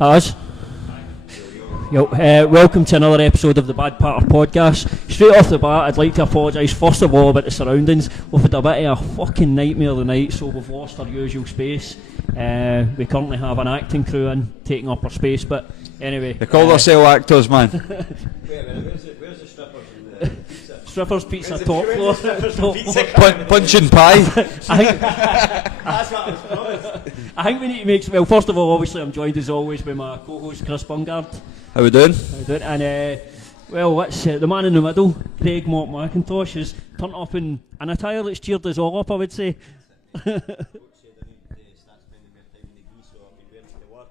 Us. Yo, welcome to another episode of the Bad Patter podcast. Straight off the bat, I'd like to apologise first of all about the surroundings. We've had a bit of a fucking nightmare tonight, so we've lost our usual space. We currently have an acting crew in, taking up our space, but anyway. They call themselves actors, man. Wait a minute, where's the strippers in the pizza? Strippers pizza top floor. Punching pie. That's what I was promised. I think we need to make... Well, first of all, obviously I'm joined as always by my co-host Chris Bungard. How we doing? And well, that's the man in the middle, Craig McIntosh, has turned up in an attire that's cheered us all up, I would say. Coach said I need to start spending more time in the geese, so I've been wearing it to work.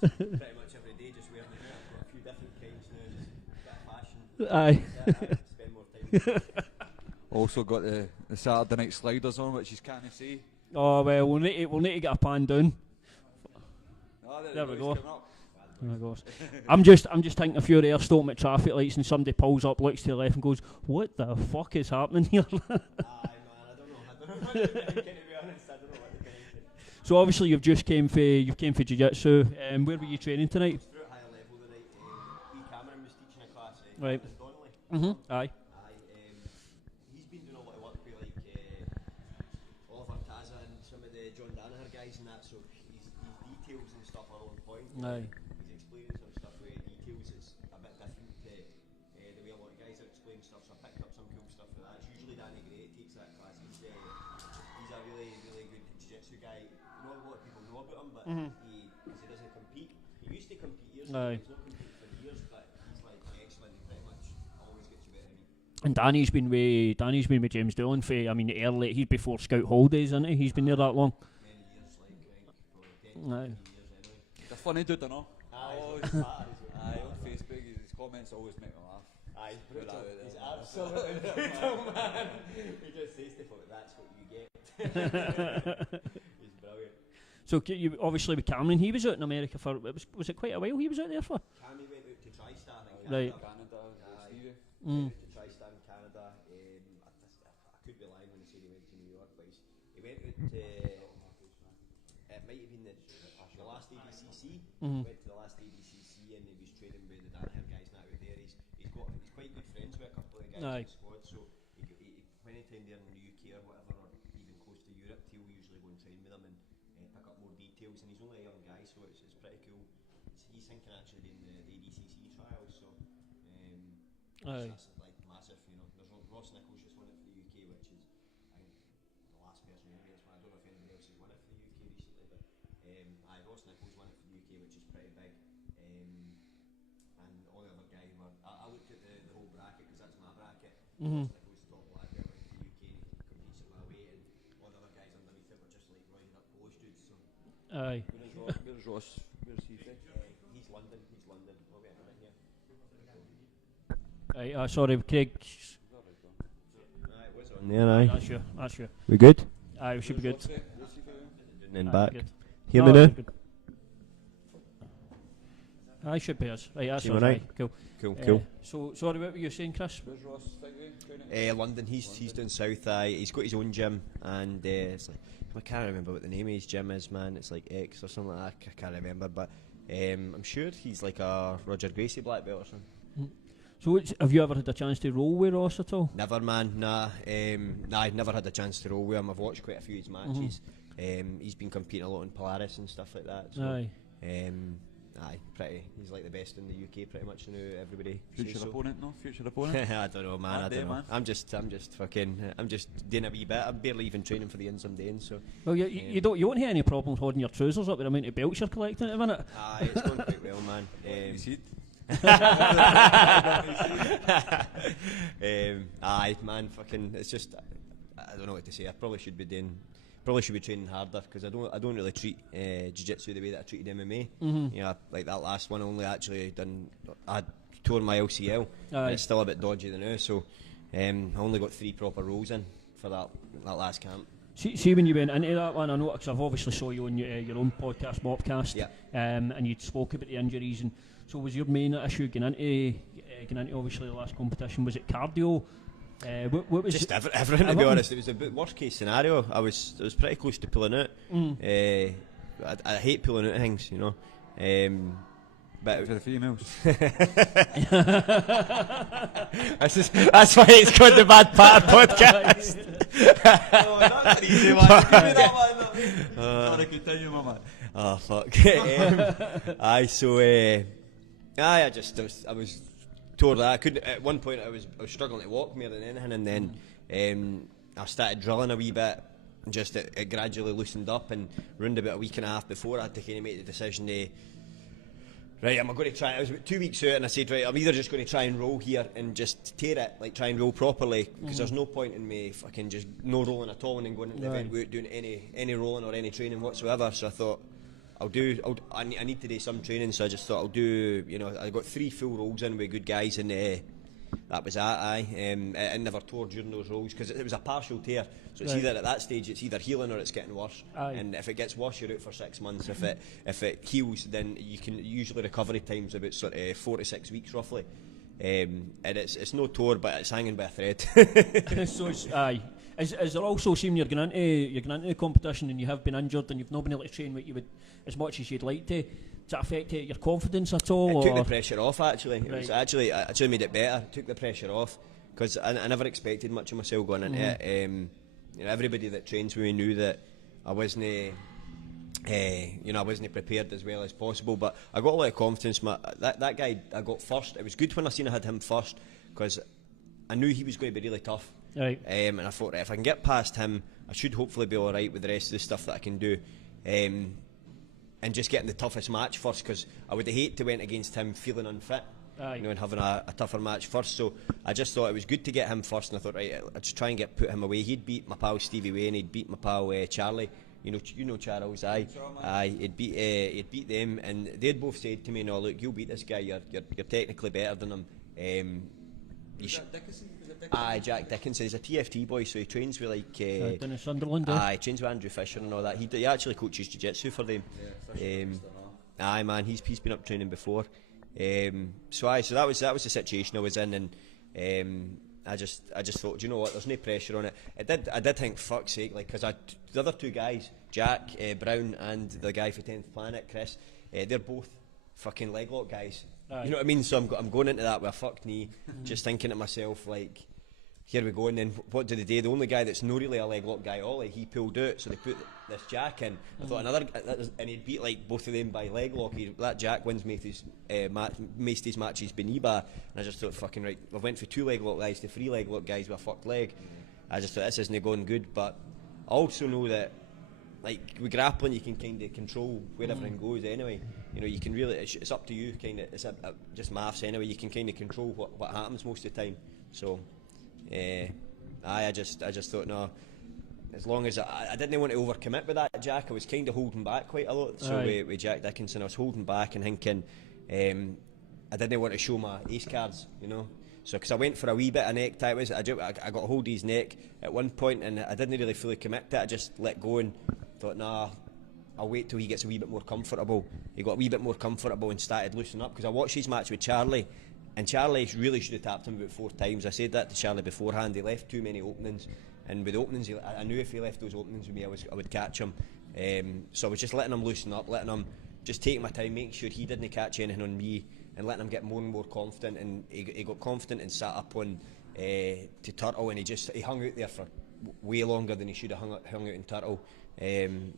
Pretty much every day, just wearing it. I've got a few different kinds now, just a bit of fashion. Aye. Spend more time. Also got the Saturday night sliders on, which you can't see. Oh well, we'll need to get a pan down. Oh, There we go. Oh my gosh. I'm just thinking if you're there stopping at traffic lights and somebody pulls up, looks to the left and goes, "What the fuck is happening here?" Aye, man, I don't know what they're thinking, to be honest. I don't know what they're thinking. So obviously you've came for jiu-jitsu. Where were you training tonight? Through at higher level tonight, Cameron was teaching a class at Right. Donnelly. Aye. He's been doing a lot of work with Oliver Taza and some of the John Danaher guys and that, so his details and stuff are on point. Aye. He's explaining some stuff with details that's a bit different to the way a lot of guys explain stuff, so I picked up some cool stuff for that. It's usually Danny Gray that takes that class. He's a really, really good jiu-jitsu guy. Not a lot of people know about him, but he doesn't compete. He used to compete years ago, he's not competed for years, but he's like excellent, pretty much always gets you better than me. And Danny's been with James Dillon for, I mean, early. He's before Scout Holidays, isn't he? He's been there that long. Many years, like probably 10 Aye. years anyway. He's a funny dude, I know. Aye, On Facebook, his comments always make me laugh. Aye, he's brutal. He's absolutely brutal, man. He just says stuff like that's what you get. He's brilliant. So you obviously with Cameron, he was out in America for was it quite a while he was out there for? Cammy went out to TriStar in Right. Canada. Canada, Stevie. Went out to TriStar in Canada. I could be lying when I say he went to New York, but he went out to. It might have been the last ADCC. Went to the last ADCC and he was training with the Danaher guys now out there. He's quite good friends with a couple of the guys in the squad, so anytime they're in the UK or whatever, or even close to Europe, he'll usually go and train with them and pick up more details. And he's only a young guy, so it's pretty cool. He's thinking actually in the ADCC trials, so that's like massive. You know, there's Ross Nichols just won it for the UK, which is I think the last person in this one. I don't know if anybody else has won it for the UK recently, but Ross Nichols won it for the UK, which is pretty big. And all the other guys were. I looked at the whole bracket because that's my bracket. Ross Nichols top black belt went for the UK and he competes at my weight, and all the other guys underneath it were just like roided up Polish dudes. So Aye. Where's Ross? Where's he from? he's London. We'll get him in here. Right, sorry, Craig. What's on there? That's you. We good? Aye, we should be good. And then Aye, back. good. Hear Oh, me now? good. Aye, should be us. Right, that's See us. me right? Cool. Cool. So sorry, what were you saying, Chris? Where's Ross training? London. He's down south. He's got his own gym, and it's like I can't remember what the name of his gym is, man. It's like X or something like that. I can't remember, but I'm sure he's like a Roger Gracie black belt or something. So have you ever had a chance to roll with Ross at all? Never, man. Nah. I've never had a chance to roll with him. I've watched quite a few of his matches. He's been competing a lot in Polaris and stuff like that. So, Aye. Pretty. He's like the best in the UK, pretty much. You know, everybody. Future says so. opponent, no? Future opponent? I don't know, man. I don't know. Man. I'm just doing a wee bit. I'm barely even training for the ends I'm doing. So. Well, you won't have any problems holding your trousers up with the amount of belts you're collecting at the minute. Aye, it's going quite well, man. You see it? Aye, man. Fucking. It's just. I don't know what to say. I probably should be training harder because I don't really treat jiu-jitsu the way that I treated MMA. You know, like that last one, I only actually I tore my LCL. And it's still a bit dodgy now, so I only got 3 proper rolls in for that last camp. See when you went into that one, I know because I've obviously saw you on your own podcast, Mopcast, and you spoke about the injuries, and so was your main issue getting into obviously the last competition? Was it cardio? What was just everything to be honest? It was a bit worst case scenario. I was pretty close to pulling out. I hate pulling out things, you know. But For the females. that's why it's called the Bad Patter Podcast. Oh, that's an easy one. Give me that one. Sorry, continue, my man. Oh fuck. I was tore that. I couldn't. At one point, I was struggling to walk more than anything, and then I started drilling a wee bit. Just it gradually loosened up, and around about a week and a half before, I had to kind of make the decision to. Right, I'm going to try. I was about 2 weeks out, and I said, right, I'm either just going to try and roll here and just tear it, like try and roll properly, because there's no point in me fucking just no rolling at all and then going into the event without doing any rolling or any training whatsoever. So I thought, I need to do some training. So I just thought I'll do. I got 3 full rolls in with good guys, and that was that. I never tore during those rolls because it was a partial tear. So it's either at that stage it's either healing or it's getting worse. And if it gets worse, you're out for 6 months. If it heals, then you can usually recovery time's about sort of 4 to 6 weeks roughly. And it's no tore, but it's hanging by a thread. So is there also seem you're going into the competition and you have been injured and you've not been able to train what you would as much as you'd like to? Does that affect your confidence at all? It took the pressure off actually. It was actually made it better. It took the pressure off because I never expected much of myself going into it. Everybody that trains with me knew that I wasn't I wasn't prepared as well as possible, but I got a lot of confidence. That guy I got first, it was good when I seen I had him first because I knew he was going to be really tough. Right. And I thought, if I can get past him, I should hopefully be alright with the rest of the stuff that I can do. And just getting the toughest match first, because I would hate to went against him feeling unfit. And having a tougher match first. So I just thought it was good to get him first, and I thought, right, I'll just try and put him away. He'd beat my pal Stevie Wayne, he'd beat my pal Charlie. You know Charles, he'd beat them, and they'd both said to me, "No, look, you'll beat this guy. You're technically better than him." Jack Dickinson. He's a TFT boy, so he trains with down in Sunderland. He trains with Andrew Fisher and all that. He actually coaches jiu-jitsu for them. Man, he's been up training before. So that was the situation I was in, and I just thought, do you know what? There's no pressure on it. I did think, fuck's sake, because the other 2 guys, Jack Brown and the guy for 10th Planet, Chris, they're both fucking leg lock guys. You know what I mean? So I'm going into that with a fucked knee, just thinking to myself, like, here we go. And then what did they do? The only guy that's not really a leg lock guy, Ollie, he pulled out, so they put this Jack in. I thought and he'd beat like both of them by leg lock. That Jack wins Macy's matches by knee bar, and I just thought, fucking right, I went for 2 leg lock guys to 3 leg lock guys with a fucked leg. I just thought, this isn't going good. But I also know that, like, with grappling, you can kind of control where everything goes anyway. You can really, it's up to you, kind of. It's just maths anyway. You can kind of control what happens most of the time. So I just thought, no, as long as I didn't want to overcommit with that Jack. I was kind of holding back quite a lot. So with Jack Dickinson, I was holding back and thinking, I didn't want to show my ace cards, So because I went for a wee bit of neck tie, I got a hold of his neck at one point, and I didn't really fully commit to it. I just let go and thought, nah, I'll wait till he gets a wee bit more comfortable. He got a wee bit more comfortable and started loosening up, because I watched his match with Charlie, and Charlie really should have tapped him about 4 times. I said that to Charlie beforehand. He left too many openings, and with the openings, I knew if he left those openings with me, I would catch him. So I was just letting him loosen up, letting him just take my time, making sure he didn't catch anything on me, and letting him get more and more confident. And he got confident and sat up on to Turtle, and he hung out there for way longer than he should have hung out in Turtle. And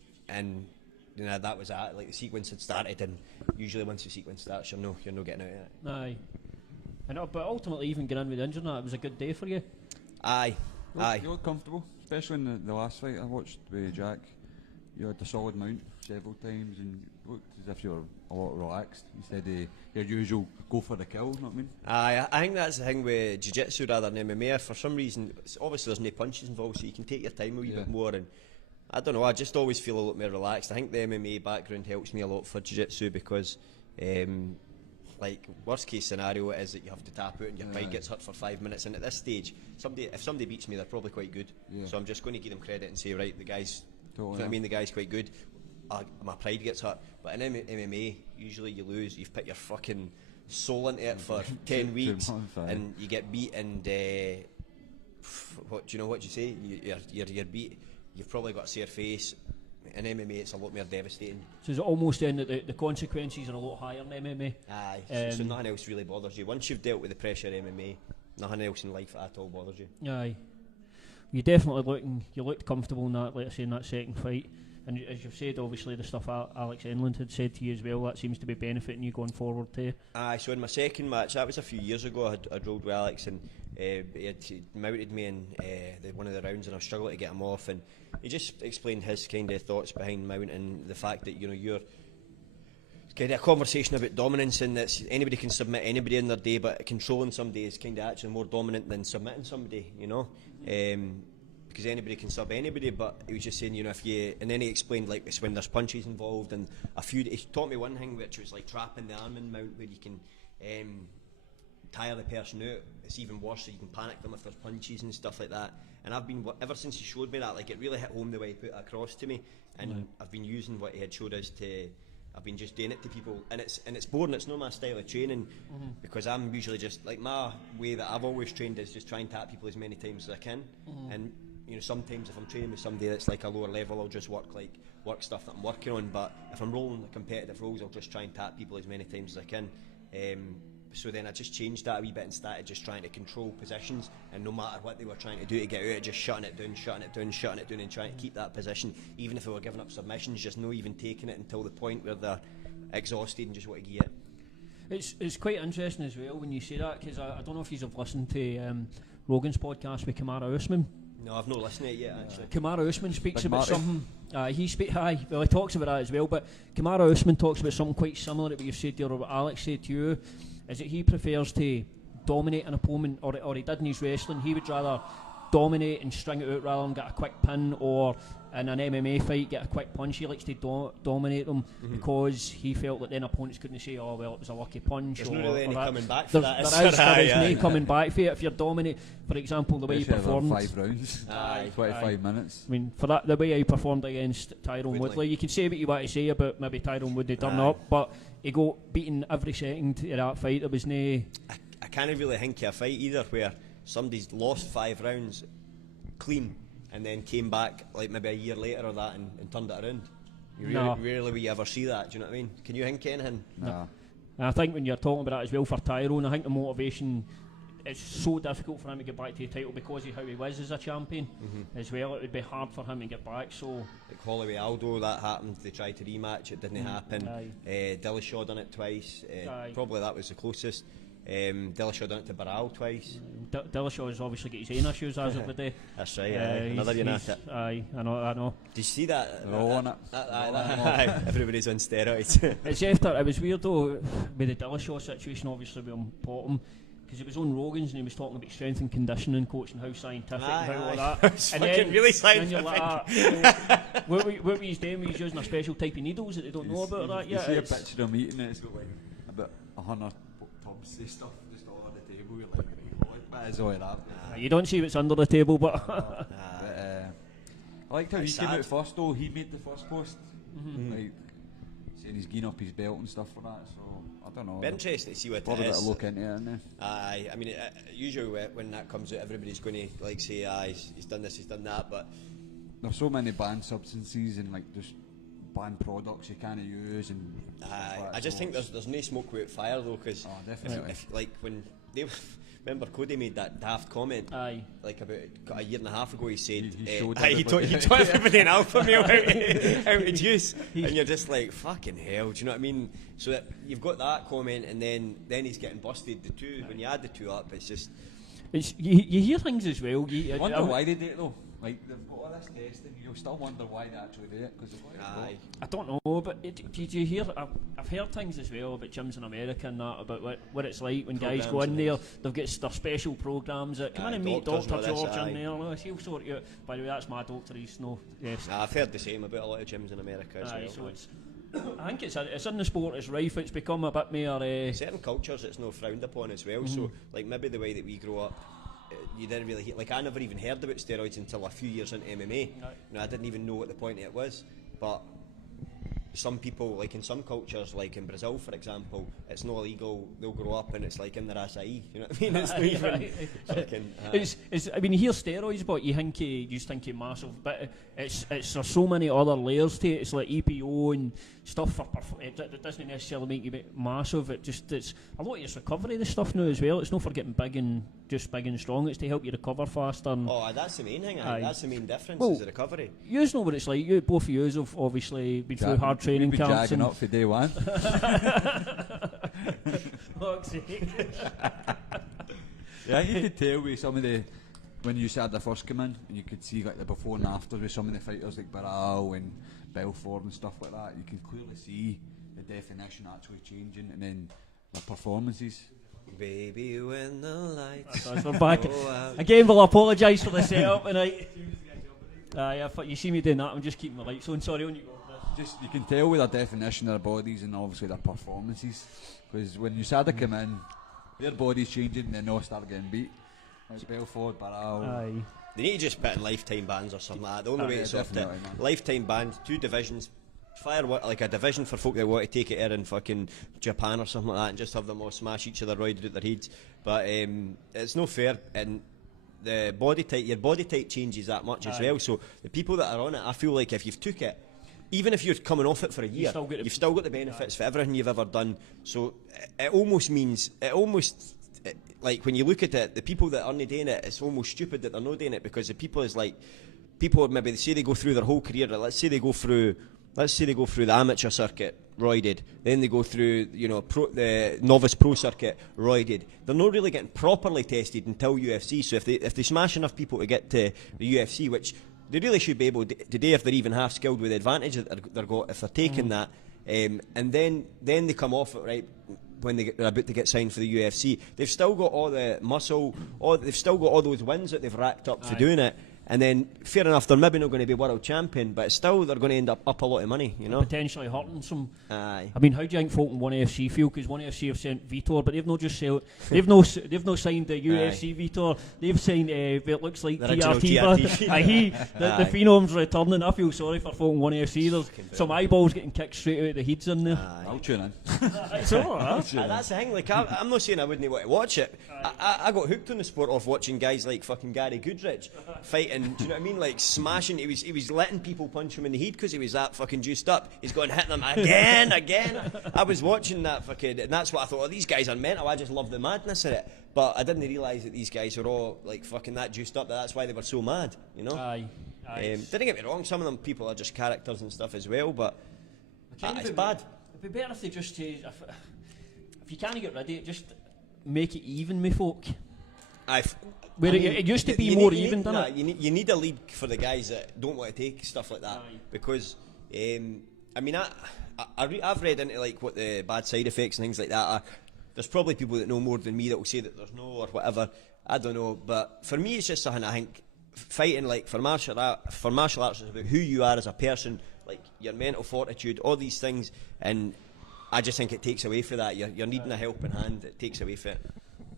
that was that. Like, the sequence had started, and usually once the sequence starts, you're no getting out of it. Aye. But ultimately, even getting in with the injury, it was a good day for you. You looked comfortable, especially in the last fight I watched with Jack. You had a solid mount several times, and you looked as if you were a lot relaxed instead of your usual go for the kill. You know what I mean? I think that's the thing with jiu-jitsu rather than MMA. For some reason, obviously there's no punches involved, so you can take your time a wee bit more. And I don't know, I just always feel a lot more relaxed. I think the MMA background helps me a lot for jiu-jitsu, because like, worst case scenario is that you have to tap out and your fight gets hurt for 5 minutes, and at this stage, if somebody beats me, they're probably quite good. So I'm just going to give them credit and say, right, the guy's you know what I mean, the guy's quite good. My pride gets hurt. But in MMA, usually you lose, you've put your fucking soul into it for 10 weeks, and you get beat, and what do you say? You're beat. You've probably got a sore face, in MMA it's a lot more devastating. So is it almost then that the consequences are a lot higher in MMA? Aye, so nothing else really bothers you. Once you've dealt with the pressure of MMA, nothing else in life at all bothers you. Aye. You definitely looked comfortable in that, like I say, in that second fight. And as you've said, obviously the stuff Alex Enland had said to you as well, that seems to be benefiting you going forward too. Aye, so in my second match, that was a few years ago, I'd rolled with Alex, and he had mounted me in one of the rounds, and I was struggling to get him off, and he just explained his kind of thoughts behind mounting, the fact that, you know, you're kind of a conversation about dominance, and that anybody can submit anybody in their day, but controlling somebody is kind of actually more dominant than submitting somebody, you know. Because anybody can sub anybody, but he was just saying, you know, and then he explained, like, it's when there's punches involved, and he taught me one thing, which was like trapping the arm in mount, where you can tire the person out. It's even worse, so you can panic them if there's punches and stuff like that. And I've been, ever since he showed me that, like, it really hit home the way he put it across to me, and I've been using what he had showed us I've been just doing it to people, and it's boring. It's not my style of training, because I'm usually just, like, my way that I've always trained is just try and tap people as many times as I can, and you know, sometimes if I'm training with somebody that's like a lower level, I'll just work stuff that I'm working on. But if I'm rolling the competitive roles, I'll just try and tap people as many times as I can. So then I just changed that a wee bit and started just trying to control positions, and no matter what they were trying to do to get out, just shutting it down, and trying to keep that position. Even if they were giving up submissions, just not even taking it until the point where they're exhausted and just want to get it. It's quite interesting as well when you say that, because I don't know if you've listened to Rogan's podcast with Kamara Usman. No, I've not listened to it yet, actually. Kamara Usman speaks about something. He talks about that as well. But Kamara Usman talks about something quite similar to what you said there, or what Alex said to you. Is that he prefers to dominate an opponent, or he did in his wrestling. He would rather dominate and string it out rather than get a quick pin, or in an MMA fight get a quick punch. He likes to dominate them because he felt that then opponents couldn't say, oh well, it was a lucky punch. There's or, not really any that. coming back for that. There is no coming back for it if you're dominate. For example, the way he performed, 5 rounds, 25 minutes. I mean, for that, the way he performed against Tyrone Woodley, you can say what you want to say about maybe Tyrone Woodley turn up, but he got beaten every second of that fight. There was no. I can't really think of a fight either where somebody's lost 5 rounds clean and then came back like maybe a year later or that and turned it around. Rarely will you ever see that, do you know what I mean? Can you think of anything? No. And I think when you're talking about that as well for Tyrone, I think the motivation, it's so difficult for him to get back to the title because of how he was as a champion as well. It would be hard for him to get back. So like Holloway Aldo, that happened. They tried to rematch, it didn't happen. Dillashaw done it twice. Probably that was the closest. Dillashaw done it to Barral twice. Dillashaw has obviously got his own issues as of the day. That's right. Another United. Aye, I know. Did you see that? They're all on it. Everybody's on steroids. It's after, it was weird though with the Dillashaw situation, obviously with him bottom, because it was on Rogan's and he was talking about strength and conditioning coach and how scientific and how all that. It's and then, really scientific. And like, what were you doing? Were you using a special type of needles that they don't know about that yet? You see a picture of him eating it, it's got like about 100 tubs of stuff just all on the table. You're like, what is all of that? You don't see what's under the table, but I liked how he came out first though. He made the first post, like saying he's getting up his belt and stuff for that. So I don't know. Be interesting to see what probably it is. a look into it, isn't it? Aye, I mean, usually when that comes out, everybody's going to like say, he's done this, he's done that, but there's so many banned substances and like just banned products you can't use and. I just think there's no smoke without fire though, because definitely. If like when they remember Cody made that daft comment like about a year and a half ago, he said he taught everybody in alpha male how to juice, and you're just like fucking hell, do you know what I mean? So that you've got that comment, and then he's getting busted. The two, when you add the two up, it's just you hear things as well. I wonder why they do it though. Like they've got all this testing, you'll still wonder why they actually do it, because I don't know, but did you hear? I've heard things as well about gyms in America and that, about what it's like when guys go in there. They've got their special programs that come in and meet Dr. George in there. No, he'll sort you out. By the way, that's my doctor. He's no. Yes. I've heard the same about a lot of gyms in America as well. So it's. I think it's in the sport. It's rife. It's become a bit more. Certain cultures, it's not frowned upon as well. So like maybe the way that we grow up. You didn't really like. I never even heard about steroids until a few years into MMA. No, I didn't even know what the point of it was. But some people, like in some cultures, like in Brazil for example, it's not illegal. They'll grow up and it's like in their acai. You know what I mean? It's not even fucking. It's. I mean, you hear steroids, but you just think it's massive. But it's there's so many other layers to it. It's like EPO and stuff. It doesn't necessarily make you massive. It's a lot of it's recovery. The stuff now as well. It's not for getting big and strong. It's to help you recover faster. Oh, that's the main thing. That's the main difference. Well, is the recovery. You know what it's like. Both of you have obviously been through hard training You've been camps. jagging up for day one. Fuck's sake. Yeah, you could tell with some of the when you said the first come in, you could see like the before and after with some of the fighters like Barral and Belfort and stuff like that. You could clearly see the definition actually changing, and then the performances. Baby, when the lights We're back go out. again. We'll apologise for the setup tonight. You see me doing that. I'm just keeping the lights on. Sorry, on you go. Just you can tell with their definition of their bodies and obviously their performances, because when USADA come in, their bodies changing and then they start getting beat. Like Belfort, Barral. They need to just put in lifetime bans or something like that. The only way to sort it, lifetime bans, 2 divisions, fire like a division for folk that want to take it here in fucking Japan or something like that, and just have them all smash each other roided out their heads. But it's no fair, and the body type, your body type changes that much as well. So the people that are on it, I feel like if you've took it, even if you're coming off it for a year, you've still got the benefits for everything you've ever done. So it almost means, like when you look at it, the people that aren't doing it, it's almost stupid that they're not doing it, because the people is like, people maybe they say they go through their whole career, let's say they go through the amateur circuit, roided, then they go through, the novice pro circuit, roided. They're not really getting properly tested until UFC. So if they smash enough people to get to the UFC, which they really should be able to do if they're even half skilled with the advantage that they're got, if they're taking that, and then they come off it, right, when they're about to get signed for the UFC, they've still got all the muscle, they've still got all those wins that they've racked up for doing it. And then, fair enough, they're maybe not going to be world champion, but still they're going to end up a lot of money, Potentially hurting some. Aye. I mean, how do you think folk in 1FC feel? Because 1FC have sent Vitor, but they've not just they've no signed the UFC Vitor. They've signed what looks like TRT. The Phenom's returning. I feel sorry for folk in 1FC. There's some eyeballs getting kicked straight out of the heads in there. I'll tune in. It's all right. That's the thing. Like, I'm not saying I wouldn't want to watch it. I got hooked on the sport of watching guys like fucking Gary Goodrich fighting. Do you know what I mean? Like smashing. He was letting people punch him in the head because he was that fucking juiced up. He's going hitting them again. I was watching that fucking, and that's what I thought. Oh, these guys are mental. I just love the madness of it. But I didn't realise that these guys were all like fucking that juiced up. That's why they were so mad. Aye. Didn't get me wrong. Some of them people are just characters and stuff as well. But it's bad. It'd be better if they just if you can't get rid of it, just make it even with folk. It used to be more even, didn't it? You need a league for the guys that don't want to take stuff like that. Because I've read into like what the bad side effects and things like that are. There's probably people that know more than me that will say that there's no or whatever. I don't know, but for me it's just something I think fighting, like for martial arts is about who you are as a person, like your mental fortitude, all these things, and I just think it takes away from that. You're needing a helping hand. It takes away from it.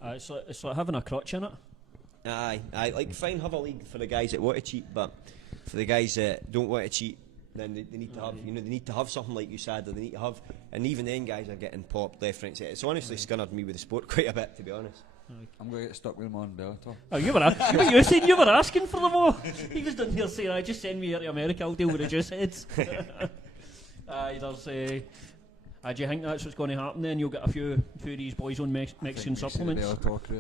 It's like having a crutch in it. Aye, like fine, have a league for the guys that want to cheat, but for the guys that don't want to cheat, then they need to have, they need to have something like you said, or they need to have, and even then guys are getting popped left, right, center. It's honestly scunnered me with the sport quite a bit, to be honest. I'm going to get stuck with him on Bellator. Oh, you said you were asking for them all. He was down here saying, just send me here to America, I'll deal with the juice heads. Do you think that's what's going to happen then? You'll get a few of these boys on Mexican supplements? Probably.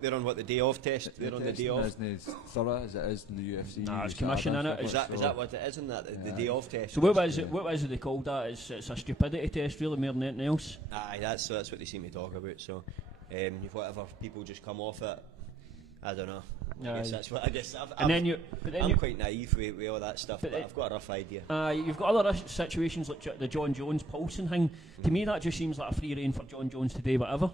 They're on what, the day off test? They're on the day off. Isn't as thorough as it is in the UFC. Nah, it's commission in it. Is that what it is in that? The day off test? So what was it they called that? It's a stupidity test really more than anything else? Aye, that's what they seem to talk about. So whatever people just come off it, I don't know. I guess that's what I guess. I'm quite naive with all that stuff, but I've got a rough idea. You've got other situations like the John Jones pulsing thing. To me, that just seems like a free rein for John Jones to do whatever.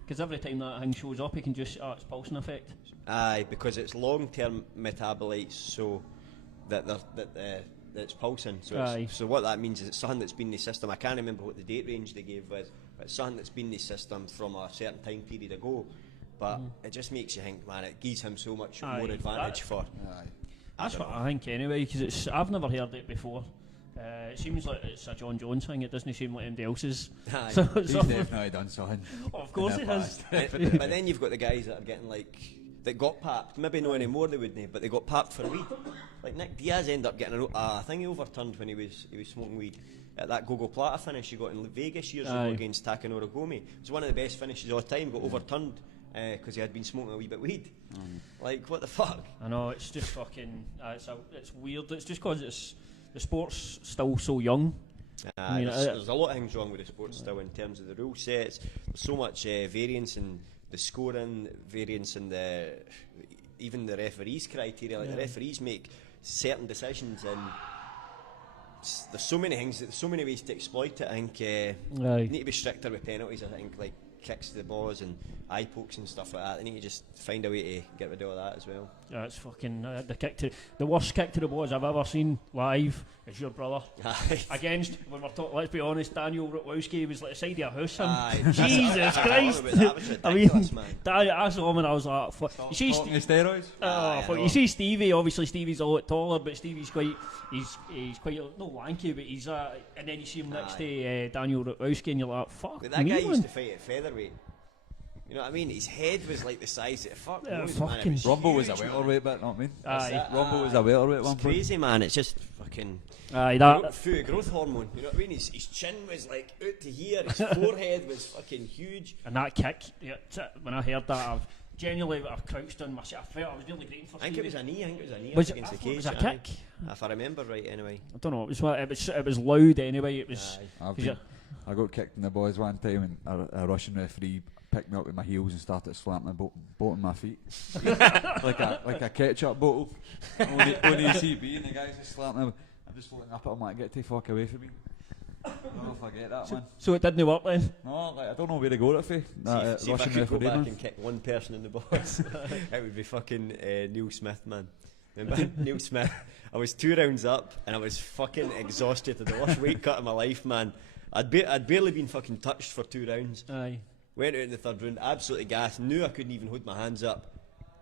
Because every time that thing shows up, he can just it's pulsing effect. Aye, because it's long-term metabolites, so that it's pulsing. So what that means is it's something that's been in the system. I can't remember what the date range they gave was, but it's something that's been in the system from a certain time period ago. But it just makes you think, man, it gives him so much more advantage for. That's what I think anyway, because I've never heard it before. It seems like it's a John Jones thing. It doesn't seem like anybody else's. Aye. He's definitely done something. Of course in he the has. But then you've got the guys that are getting that got papped. Maybe not anymore, they wouldn't, but they got papped for weed. Like Nick Diaz ended up getting a thing he overturned when he was smoking weed. At that Gogo Plata finish he got in Vegas years ago against Takanori Gomi. It was one of the best finishes of all time. Got overturned because he had been smoking a wee bit of weed. Like, what the fuck? I know, it's just fucking. It's weird. It's just because the sport's still so young. I mean, there's a lot of things wrong with the sport still in terms of the rule sets. There's so much variance in the scoring, variance in even the referees' criteria. Like the referees make certain decisions, and there's so many things, there's so many ways to exploit it. I think you need to be stricter with penalties. I think like kicks to the balls and eye pokes and stuff like that. They need to just find a way to get rid of all that as well. Yeah, it's fucking the worst kick to the balls I've ever seen live is your brother against, when we're talking, let's be honest, Daniel Rutwowski was like the side of a house. Jesus Christ! I mean, I saw him and I was like, you see, you see Stevie. Obviously, Stevie's a lot taller, but Stevie's quite not lanky, but he's and then you see him next to Daniel Rutwowski, and you're like, fuck. But that guy used to fight at featherweight. You know what I mean? His head was like the size of fuck. Man, Rumble was a welterweight, but not me. Rumble was a welterweight one. It's crazy, man. It's just fucking. That growth hormone. You know what I mean? His chin was like out to here. His forehead was fucking huge. And that kick, when I heard that, I've crouched on myself. I felt I was nearly grating for. I think it was a knee. Was against the cage. It was a kick. If I remember right, anyway. I don't know. It was loud anyway. It was. I got kicked in the boys one time, and a Russian referee picked me up with my heels and started slapping my bottom of my feet like a ketchup bottle on ACB, and the guys just slapping me. I'm just looking up at him like, get the fuck away from me. I don't know if I get that one. So it didn't work then? No, I don't know where to go to for. See if I could go back and kick one person in the balls, it would be fucking Neil Smith, man. Remember Neil Smith? I was 2 rounds up and I was fucking exhausted. The worst weight cut of my life, man. I'd barely been fucking touched for 2 rounds. Aye. Went out in the 3rd round, absolutely gassed, knew I couldn't even hold my hands up.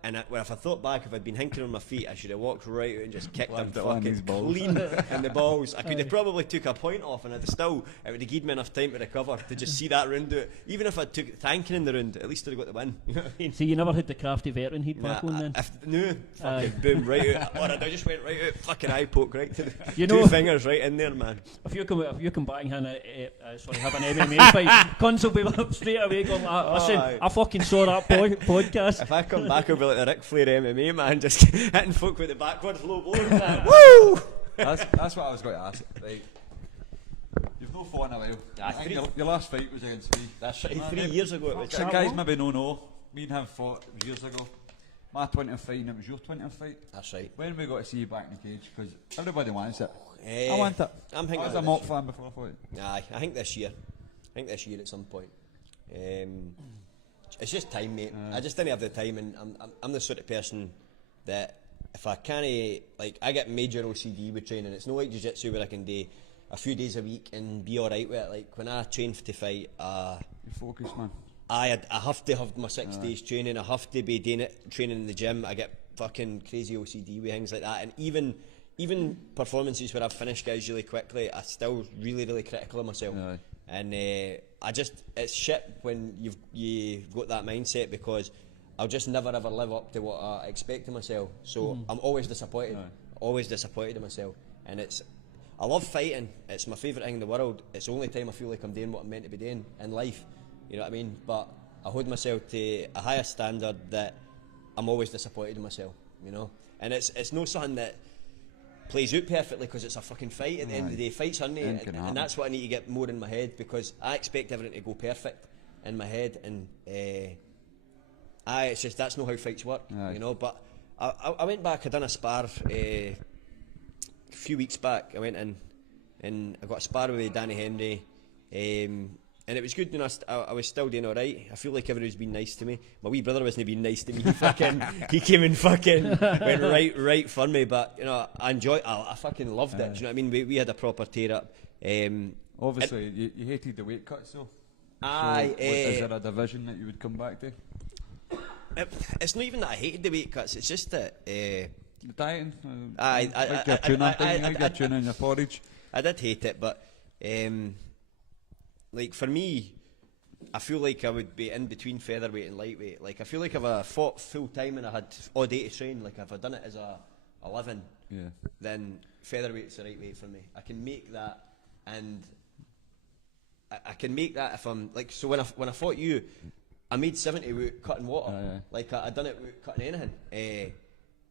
And if I thought back, if I'd been hinking on my feet, I should have walked right out and just kicked him fucking clean in the balls. I could have probably took a point off, and it would have given me enough time to recover to just see that round out. Even if I took thanking in the round, at least I'd have got the win. You know what I mean? So you never had the crafty veteran heat back on then? No, fucking boom, right out. Or I just went right out, fucking eye poke right to the 2 fingers right in there, man. If you come back and have an MMA fight, Cons will be up straight away going like, listen, I fucking saw that podcast. If I come back, I'll be like the Ric Flair MMA man, just hitting folk with the backwards low blow. Woo! That's what I was going to ask. Right. You've no fought in a while. Your last fight was against me. That's right, 3 years ago it was. Some guys maybe know. Me and him fought years ago. My 20th fight and it was your 20th fight. That's right. When we got to see you back in the cage, because everybody wants it. I want it. I'm thinking I was a mock fan before I fought. Aye, I think this year at some point. It's just time, mate. I just didn't have the time, and I'm the sort of person that if I can't, like, I get major OCD with training. It's not like jiu-jitsu where I can do a few days a week and be alright with it. Like, when I train to fight, you're focused, man. I have to have my 6 days training. I have to be doing it, training in the gym. I get fucking crazy OCD with things like that. And even performances where I've finished guys really quickly, I'm still really, really critical of myself. And it's shit when you've got that mindset, because I'll just never ever live up to what I expect of myself. So I'm always disappointed. Always disappointed in myself. And I love fighting. It's my favourite thing in the world. It's the only time I feel like I'm doing what I'm meant to be doing in life. You know what I mean? But I hold myself to a higher standard that I'm always disappointed in myself, you know? And it's not something that plays out perfectly, because it's a fucking fight at the end of the day. Fights aren't it? And that's what I need to get more in my head, because I expect everything to go perfect in my head, and it's just that's not how fights work, you know. But I went back, I done a spar a few weeks back. I went in and I got a spar with Danny Henry, and it was good. You know, I was still doing alright. I feel like everyone's been nice to me. My wee brother wasn't being nice to me. He came and fucking went right for me. But you know, I fucking loved it. Do you know what I mean? We had a proper tear up. Obviously, you hated the weight cuts, though. Aye. Is there a division that you would come back to? It's not even that I hated the weight cuts. It's just that the dieting. Aye. Like your tuna in your porridge. I did hate it, but like for me, I feel like I would be in between featherweight and lightweight. Like I feel like if I fought full time and I had all day to train, like if I done it as a living, then featherweight's the right weight for me. I can make that, and I can make that if I'm like. So when I fought you, I made 70 without cutting water. Like I done it without cutting anything,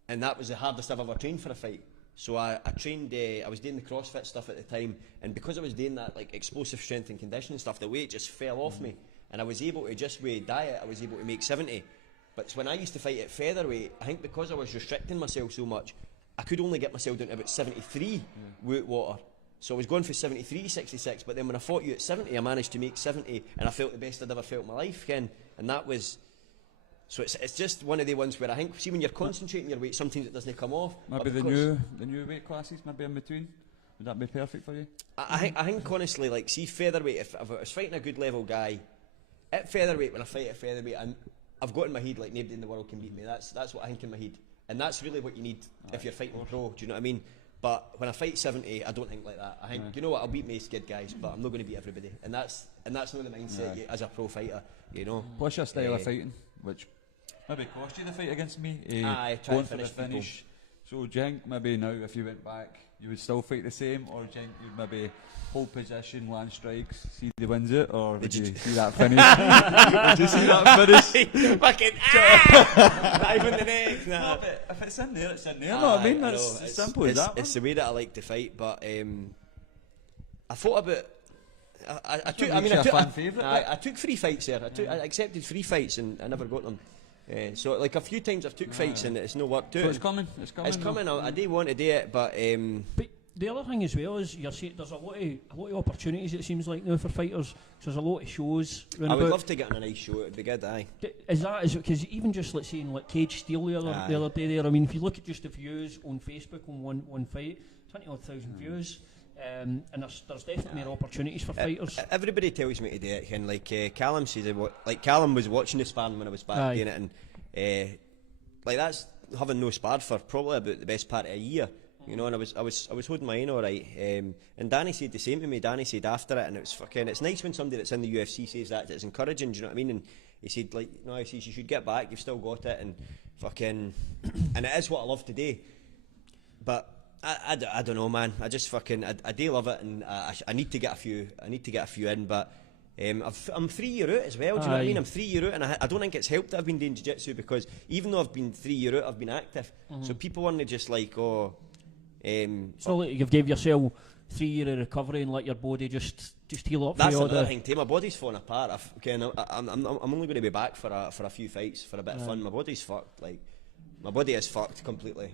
and that was the hardest I've ever trained for a fight. So I trained, I was doing the CrossFit stuff at the time, and because I was doing that like explosive strength and conditioning stuff, the weight just fell off me, and I was able to just with diet, I was able to make 70. But when I used to fight at featherweight, I think because I was restricting myself so much, I could only get myself down to about 73 without water. So I was going for 73, 66, but then when I fought you at 70, I managed to make 70, and I felt the best I'd ever felt in my life, Ken. And that was... So it's just one of the ones where I think, see, when you're concentrating your weight, sometimes it doesn't come off. Maybe the new weight classes, maybe in between. Would that be perfect for you? I think honestly, like, see, featherweight, if I was fighting a good level guy, at featherweight, when I fight at featherweight, I've got in my head, like, nobody in the world can beat me. That's what I think in my head. And that's really what you need if you're fighting pro, do you know what I mean? But when I fight 70, I don't think like that. I think, you know what, I'll beat most good guys, but I'm not going to beat everybody. And that's not the mindset as a pro fighter, you know. What's your style of fighting? Which maybe cost you the fight against me? Try going to for the finish. So do you think maybe now if you went back you would still fight the same, or do you think you'd maybe hold position, land strikes, see the wins it, or would you see that finish? Would you see that finish? Fucking dive in the neck. Nah. No, but if it's in there, it's in there. You know what I mean? That's as simple as that. It's the way that I like to fight, but I thought about. I took 3 fights there. I accepted 3 fights and I never got them. So like a few times I've took fights and it's no worked out. So it's coming. It's coming. I do want to do it, but the other thing as well is you're seeing there's a lot of opportunities, it seems like, now for fighters. So there's a lot of shows. I would love to get on a nice show. It'd be good, aye. Is it because even just like saying like Cage Steel the other day there? I mean, if you look at just the views on Facebook on one fight, 20,000 views. And there's definitely more opportunities for fighters. Everybody tells me to do it, and like Callum says, like Callum was watching the sparring when I was back doing it, and like that's having no sparred for probably about the best part of a year, you know. And I was holding my own all right. And Danny said the same to me. Danny said after it, and it's nice when somebody that's in the UFC says that. It's encouraging. Do you know what I mean? And he said like, no, he says you should get back. You've still got it, and and it is what I love to do, but. I don't know, man. I just I do love it, and I need to get a few. I need to get a few in, but I'm 3 year out as well. Do you know what I mean? I'm 3 year out, and I don't think it's helped that I've been doing jiu-jitsu, because even though I've been 3 year out, I've been active. So people aren't just like, so like you've gave yourself 3 year of recovery and let your body just heal up. That's another thing too. My body's falling apart. I'm only going to be back for a few fights for a bit of fun. My body's fucked. Like my body is fucked completely.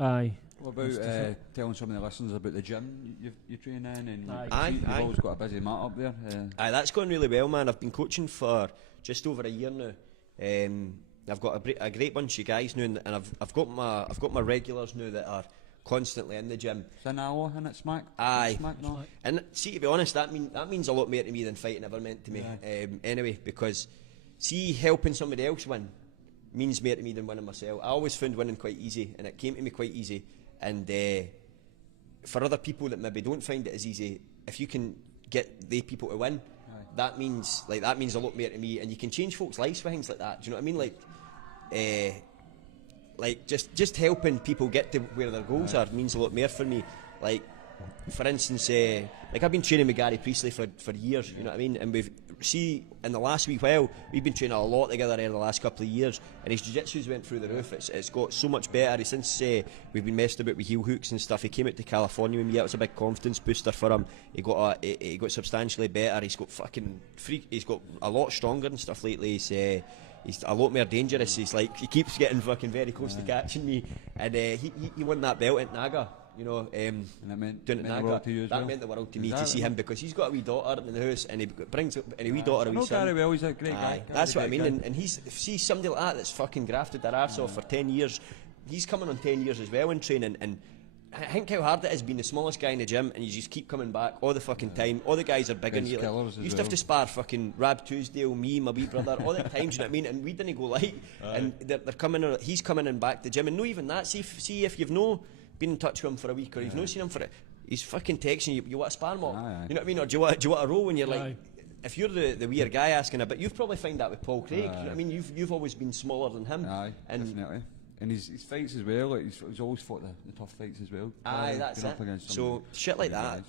Aye. What about telling some of the listeners about the gym you train in, and you've always got a busy mat up there? Aye, that's going really well, man. I've been coaching for just over a year now. I've got a great bunch of guys now, and I've got my regulars now that are constantly in the gym. It's an hour and it's smack. Aye. Smack, no. And see, to be honest, that means a lot more to me than fighting ever meant to me. Anyway, because see, helping somebody else win means more to me than winning myself. I always found winning quite easy, and it came to me quite easy. And for other people that maybe don't find it as easy, if you can get the people to win, that means a lot more to me. And you can change folks' lives for things like that. Do you know what I mean? Like just helping people get to where their goals are means a lot more for me. Like for instance, like I've been training with Gary Priestley for years. You know what I mean? And in the last week while we've been training a lot together in the last couple of years, and his jiu-jitsu's went through the roof. It's got so much better since we've been messed about with heel hooks and stuff. He came out to California with me. It was a big confidence booster for him. He got substantially better. He's got he's got a lot stronger and stuff lately. He's a lot more dangerous. He keeps getting fucking very close to catching me, and he won that belt at Naga. You know, and that meant the world to you as well. That meant the world to me to see him, because he's got a wee daughter in the house, and he brings up a wee daughter, a wee son. Gary well, he's a great guy. That's what I mean, and see somebody like that that's fucking grafted their arse off for 10 years. He's coming on 10 years as well in training, and I think how hard it is being the smallest guy in the gym, and you just keep coming back all the fucking time. All the guys are big on you. You used to have to spar fucking Rab Tuesdale, me, my wee brother, all the time. Do you know what I mean? And we didn't go light, and they're coming. He's coming in back to the gym, and not even that. See if you've been in touch with him for a week, or you've not seen him for it. he's fucking texting you. You want a sparring walk? Aye. You know what I mean? Or do you want a roll? And you're like, Aye. if you're the weird guy asking a bit, you've probably found that with Paul Craig. You know what I mean? You've always been smaller than him. Aye, and definitely. And his fights as well, like he's always fought the tough fights as well. Aye, that's Been up it. against So some shit like that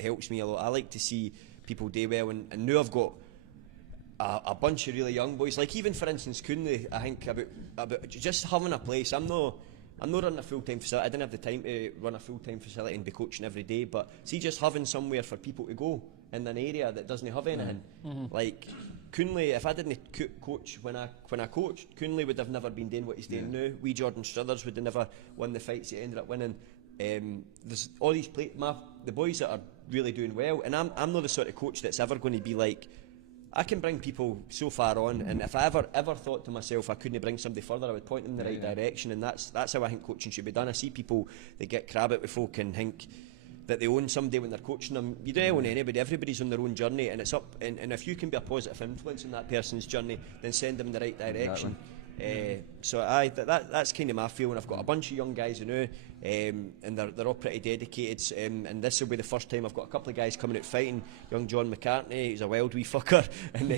helps me a lot. I like to see people do well, and now I've got a bunch of really young boys. Like even for instance, Coonley, I think about just having a place. I'm not running a full-time facility. I didn't have the time to run a full-time facility and be coaching every day. But see, just having somewhere for people to go in an area that doesn't have anything. Like Coonley, if I didn't coach when I coached, Coonley would have never been doing what he's doing now. We Jordan Struthers would have never won the fights he ended up winning. There's all these the boys that are really doing well, and I'm not the sort of coach that's ever going to be like, I can bring people so far on, and if I ever thought to myself I couldn't bring somebody further, I would point them in the right direction, and that's how I think coaching should be done. I see people that get crab it with folk and think that they own somebody when they're coaching them. You don't own anybody. Everybody's on their own journey, and it's up. And if you can be a positive influence in that person's journey, then send them in the right direction. So that's kind of my feeling. I've got a bunch of young guys now, and they're all pretty dedicated. And this will be the first time I've got a couple of guys coming out fighting. Young John McCartney, he's a wild wee fucker, and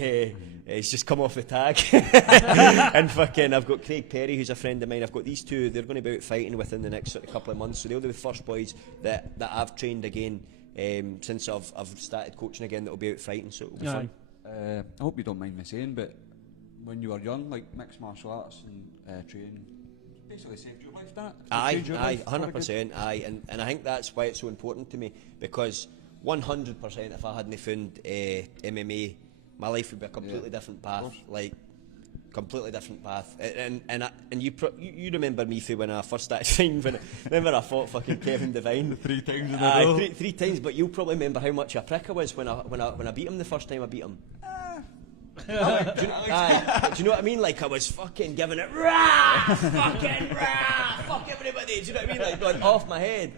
he's just come off the tag. And fucking, I've got Craig Perry, who's a friend of mine. I've got these two. They're going to be out fighting within the next sort of couple of months. So they'll be the first boys that I've trained again since I've started coaching again. That'll be out fighting. So it'll be fun. I hope you don't mind me saying, but when you were young, like mixed martial arts and training, basically saved your life, that? Aye, 100%, aye, and I think that's why it's so important to me, because 100% if I hadn't found MMA, my life would be a completely different path, like completely different path. And you remember me from when I first started fighting. Remember I fought fucking Kevin Devine 3 times in a row. Three times, but you'll probably remember how much a prick I was when I beat him the first time I beat him. Do you know what I mean? Like I was fucking giving it fucking fuck everybody. Do you know what I mean? Like going off my head.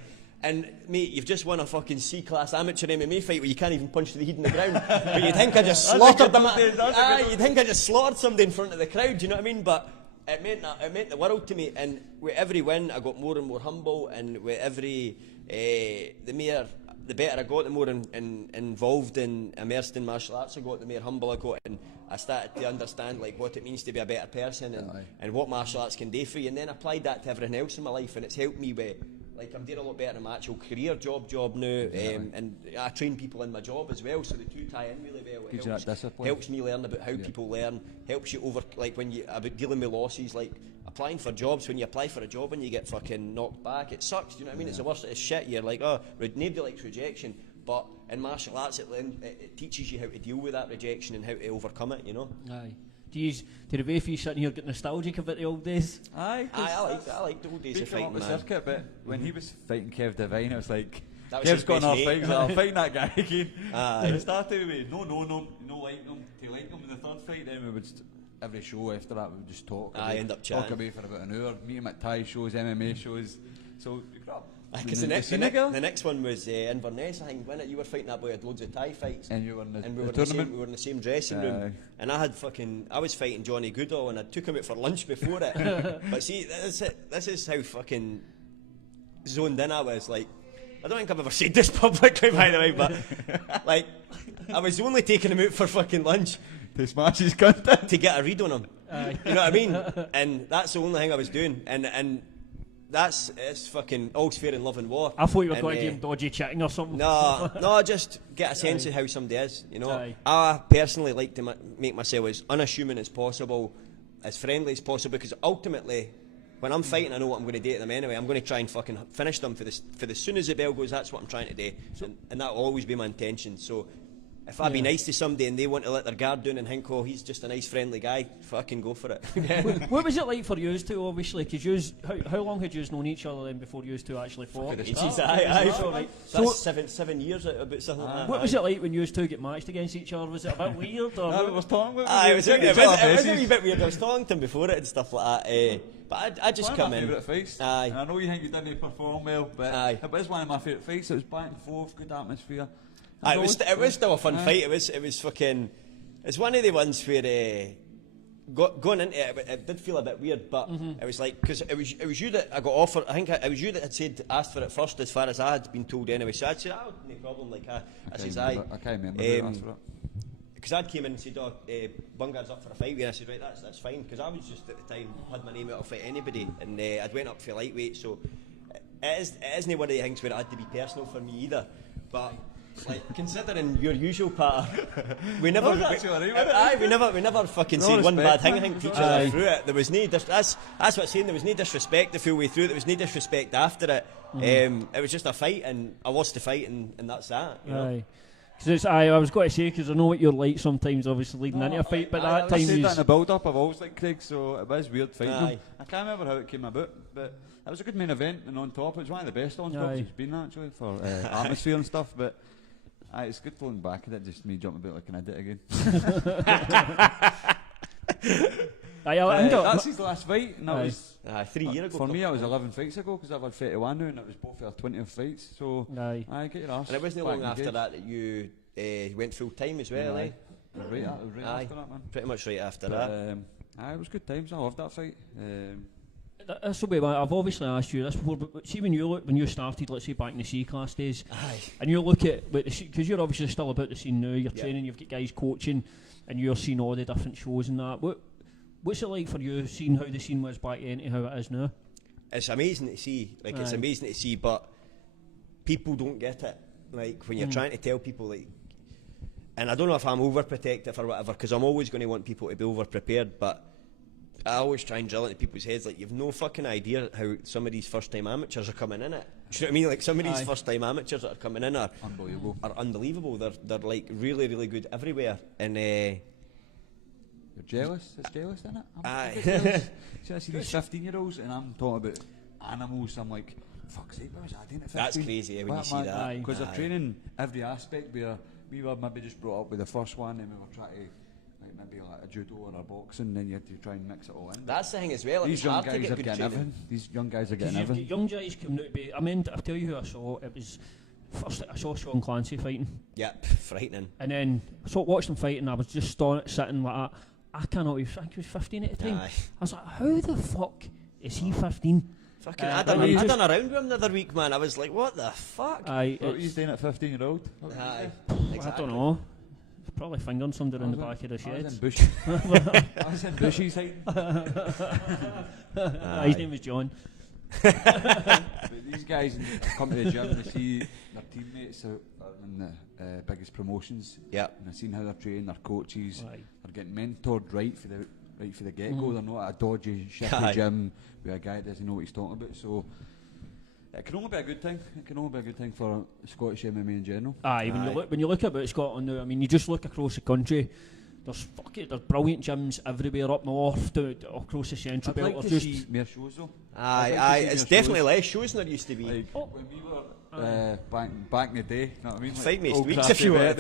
And mate, you've just won a fucking C-class amateur MMA fight where you can't even punch the head in the ground. But you'd think I just slaughtered them. You'd think I just slaughtered somebody in front of the crowd. Do you know what I mean? But it meant the world to me. And with every win, I got more and more humble. And with every the better I got, the more involved and immersed in martial arts I got, the more humble I got, and I started to understand like what it means to be a better person and what martial arts can do for you, and then applied that to everything else in my life, and it's helped me with, like, I'm doing a lot better in my actual career job now, and I train people in my job as well, so the two tie in really well. It helps me learn about how people learn, helps you about dealing with losses, like applying for jobs. When you apply for a job and you get fucking knocked back, it sucks. Do you know what I mean? It's the worst. It's shit. You're like, nobody likes rejection. But in martial arts, it teaches you how to deal with that rejection and how to overcome it. You know. Aye. Do the both of you sitting here get nostalgic about the old days? Aye. I like the old days of fighting, man. Circuit, but when he was fighting Kev Devine, it was like, Kev's got another fight. I'm fighting that guy again. It started with no like him, to like him in the third fight. Then we would every show after that we would just talk. End up chatting. Talk away for about an hour. Meet him at Thai shows, MMA shows. So because the next one was Inverness. I think when you were fighting that boy, had loads of Thai fights, and you were in the tournament. We were in the same dressing room, and I was fighting Johnny Goodall, and I took him out for lunch before it. But see, this is how fucking zoned in I was. Like, I don't think I've ever said this publicly, by the way, but like, I was only taking him out for fucking lunch to smash his content, to get a read on him. You know what I mean? And that's the only thing I was doing, and it's fucking all's fair in love and war. I thought you were going to give him dodgy chatting or something. No, just get a sense of how somebody is, you know. I personally like to make myself as unassuming as possible, as friendly as possible, because ultimately, when I'm fighting, I know what I'm going to do to them anyway. I'm going to try and fucking finish them for the soon as the bell goes. That's what I'm trying to do, and that will always be my intention. So if I be nice to somebody and they want to let their guard down and think, oh, he's just a nice friendly guy, fucking go for it. What was it like for you two, obviously? Because how long had you known each other then before you two actually fought? That's 7 years, about something like that. What was it like when you two get matched against each other? Was it a bit weird? Or I was talking about it. It was a wee bit weird. I was talking to him before it and stuff like that. But I just come in. One of my favourite fights. I know you think you didn't perform well, but it was one of my favourite fights. It was back and forth, good atmosphere. It was still a fun fight. It was fucking. It's one of the ones where going into it did feel a bit weird, but it was like, because it was you that I got offered. I think it was you that had asked for it first, as far as I had been told anyway. So I'd said, "Oh, no problem." Like I says, I can't remember who asked for it. Because I'd came in and said, "Oh, Bungar's up for a fight," and I said, "Right, that's fine." Because I was just at the time had my name out, I'll fight anybody, and I'd went up for lightweight, so it isn't one of the things where it had to be personal for me either, but. Like, considering your usual pattern, we never fucking said one bad thing. I think each other through it. There was no that's what I'm saying. There was no disrespect the full way through. There was no disrespect after it. It was just a fight, and I lost the fight, and that's that. You know? Because I was going to say, because I know what you're like sometimes, obviously leading into a fight, but that time I said that in the build-up. I've always liked Craig, so it was weird fighting him. I can't remember how it came about, but it was a good main event, and on top, it was one of the best on tops it's been actually for atmosphere and stuff, but. It's good looking back at it, just me jumping about like an idiot again. That's his last fight, and that was 3 years ago. For me, it was 11 fights ago, because I've had 31 now, and it was both our 20th fights. So, get your arse. And it wasn't long after that you went full time as well, eh? Right after that, man. Pretty much right after that. It was good times. I loved that fight. That's the way. I've obviously asked you this before, but see when you started, let's say back in the C-class days, and you look at, because you're obviously still about the scene now. You're training, you've got guys coaching, and you're seeing all the different shows and that. What's it like for you seeing how the scene was back then to how it is now? It's amazing to see. Like it's amazing to see, but people don't get it. Like when you're trying to tell people, like, and I don't know if I'm overprotective or whatever, because I'm always going to want people to be overprepared, but. I always try and drill into people's heads, like, you've no fucking idea how some of these first time amateurs are coming in it. Do you know what I mean? Like, some of these first time amateurs that are coming in are unbelievable. They're like really, really good everywhere. And you're jealous? It's jealous, isn't it? I'm jealous. See, I see these 15-year-olds, and I'm talking about animals. I'm like, fuck's sake, where was I doing at 15? That's crazy when you see that. Because they're training every aspect, where we were maybe just brought up with the first one, and we were trying to maybe like a judo or a boxing, then you had to try and mix it all in. That's the thing as well. These young guys are getting everything. These young guys are getting everything. Young guys coming out to be. I mean, I'll tell you who I saw. It was first I saw Sean Clancy fighting. Yep, frightening. And then I watched him fighting, and I was just sitting like that. I cannot. I think he was 15 at the time. I was like, how the fuck is he 15? Fucking, I done a round with him the other week, man. I was like, what the fuck? What are you doing at 15-year-old? Exactly. I don't know. Probably fingering somebody in the back of the shed. I was in Bushy's hiding. His name was John. But these guys come to the gym and they see their teammates are in the biggest promotions. Yep. And they've seen how they're trained, their coaches are getting mentored right for the get-go. They're not at a dodgy, shitty gym with a guy that doesn't know what he's talking about. So it can only be a good thing. It can only be a good thing for Scottish MMA in general. When you look about Scotland now, I mean, you just look across the country. There's brilliant gyms everywhere up north, across the central belt. I'd like to see more shows though. It's definitely less shows than there used to be. Like when we were back in the day, you know what I mean? Fight me weeks if you want.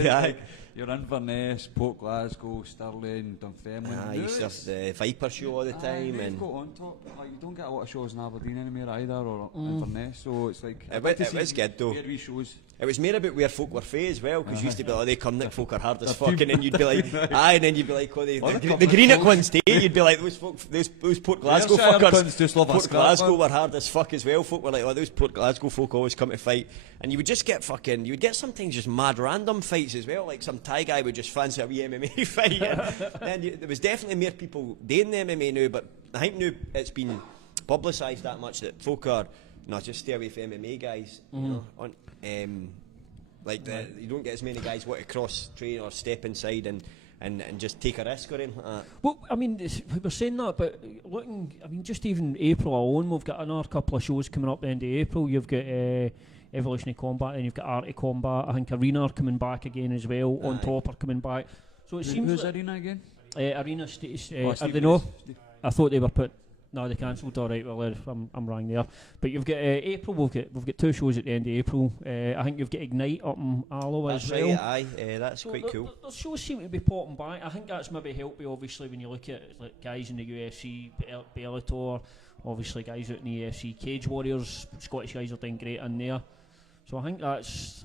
You're in Inverness, Port Glasgow, Stirling, Dunfermline. You used to have the Viper show all the time. And got on top. Like, you don't get a lot of shows in Aberdeen anymore either, or Inverness. So it's like it was good though. Shows. It was more about where folk were fae as well, because used to be like, they Cumnock folk are hard as fuck, and then you'd be like, and then you'd be like, the Greenock ones stay, you'd be like, those Port Glasgow fuckers, Port Glasgow were hard as fuck as well. Folk were like, those Port Glasgow folk always come to fight, and you would just get you would get sometimes just mad random fights as well, like some Thai guy would just fancy a wee MMA fight, and then there was definitely more people doing the MMA now, but I think now it's been publicised that much that folk are, just stay away from MMA guys, you know, you don't get as many guys want to cross train or step inside and just take a risk or anything like that. Well, I mean, we were saying that, but looking, I mean, just even April alone, we've got another couple of shows coming up at the end of April. You've got Evolutionary Combat, and you've got Arty Combat. I think Arena are coming back again as well. On Top are coming back. So it seems. Who's Arena again? Arena States. Are they no? I thought they were put. No, they cancelled. All right, well, I'm wrong there. But you've got April. We've got 2 shows at the end of April. I think you've got Ignite up in Alloa as well. That's so quite cool. The shows seem to be popping back. I think that's maybe helped you, obviously, when you look at like guys in the UFC, Bellator, obviously guys out in the UFC, Cage Warriors. Scottish guys are doing great in there. So I think that's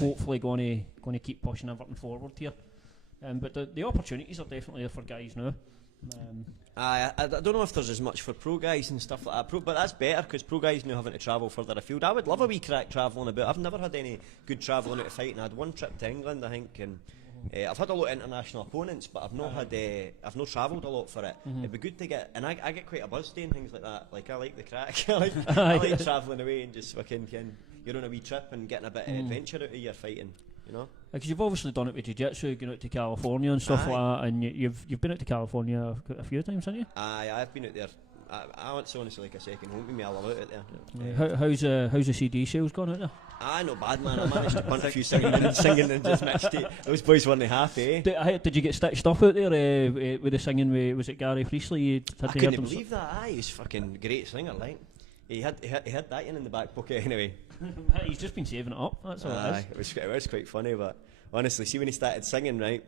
hopefully going to keep pushing everything forward here. But the opportunities are definitely there for guys now. I don't know if there's as much for pro guys and stuff like that, but that's better because pro guys now having to travel further afield. I would love a wee crack travelling about. I've never had any good travelling out of fighting. I had one trip to England, I think, and I've had a lot of international opponents, but I've not travelled a lot for it. It'd be good to get, and I get quite a buzz doing things like that. Like I like the crack. I like travelling away and just fucking you're on a wee trip and getting a bit of adventure out of your fighting. You know, because you've obviously done it with jiu-jitsu, going out to California and stuff like that, and you've been out to California a few times, haven't you? I've been out there. It's honestly like a second home to me. I love it out there. How's the CD sales gone out there? Not bad, man. I managed to punt a few singing and just mixed it. Those boys weren't half, eh? Did you get stitched up out there with the singing? Was it Gary Priestley? I couldn't believe that. He was fucking great singer, like. He had that in the back pocket anyway. He's just been saving it up. That's all it is. It was quite funny, but honestly, see when he started singing, right?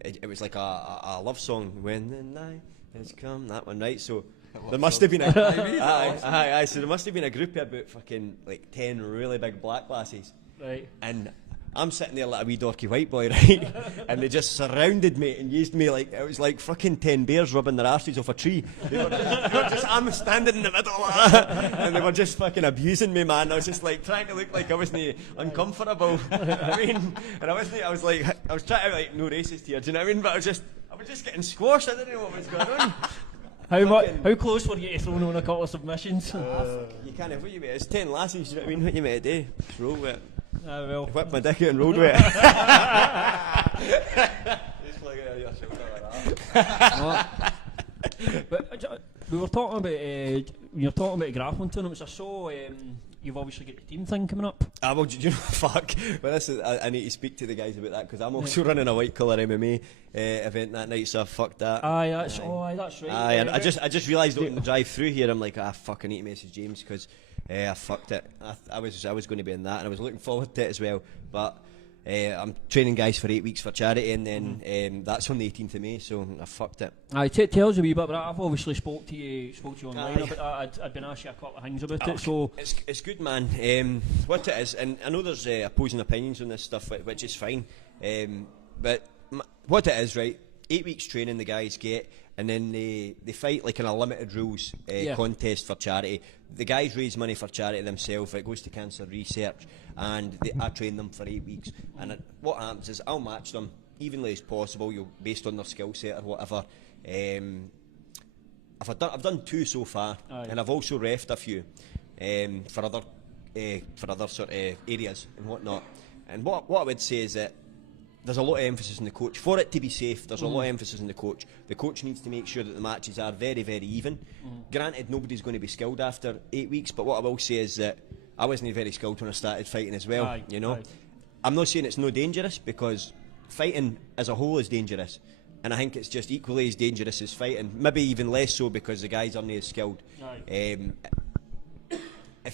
It was like a love song. When the night has come, that one, right? So there must have been so there must have been a group of about fucking like 10 really big black lasses, right? And I'm sitting there like a wee dorky white boy, right? And they just surrounded me and used me like it was like fucking 10 bears rubbing their arses off a tree. They were just I'm standing in the middle of that, and they were just fucking abusing me, man. I was just like trying to look like I wasn't uncomfortable. I mean, and I was trying to like no racist here, do you know what I mean? But I was just getting squashed. I didn't know what was going on. How close were you to throwing on a couple of submissions? You can't have what you mate. It's 10 lasses, do you know what I mean? What you made to do? Just roll with it. Well. Whipped my dick out and rolled with it. Just like your shoulder like that. But we were talking about grappling tournaments. I saw you've obviously got the team thing coming up. Well, do you know, fuck. Well, this is, I need to speak to the guys about that because I'm also running a white collar MMA event that night, so I fucked that. That's right. I just realised on the drive through here, I'm like, fuck, I need to message James because I fucked it. I was going to be in that, and I was looking forward to it as well. But I'm training guys for 8 weeks for charity, and then that's on the 18th of May, so I fucked it. Tell us a wee bit, but I've obviously spoke to you online about that. I'd been asked you a couple of things about it. So it's good, man. What it is, and I know there's opposing opinions on this stuff, which is fine. But what it is, right? 8 weeks training the guys get, and then they fight like in a limited rules contest for charity. The guys raise money for charity themselves. It goes to cancer research, and I train them for 8 weeks. And what happens is I'll match them evenly as possible, based on their skill set or whatever. I've done 2 so far, and I've also refed a few for other sort of areas and whatnot. And what I would say is that there's a lot of emphasis on the coach. For it to be safe, there's a lot of emphasis on the coach. The coach needs to make sure that the matches are very, very even. Granted, nobody's going to be skilled after 8 weeks, but what I will say is that I wasn't very skilled when I started fighting as well. I'm not saying it's no dangerous, because fighting as a whole is dangerous, and I think it's just equally as dangerous as fighting, maybe even less so because the guys aren't as skilled. If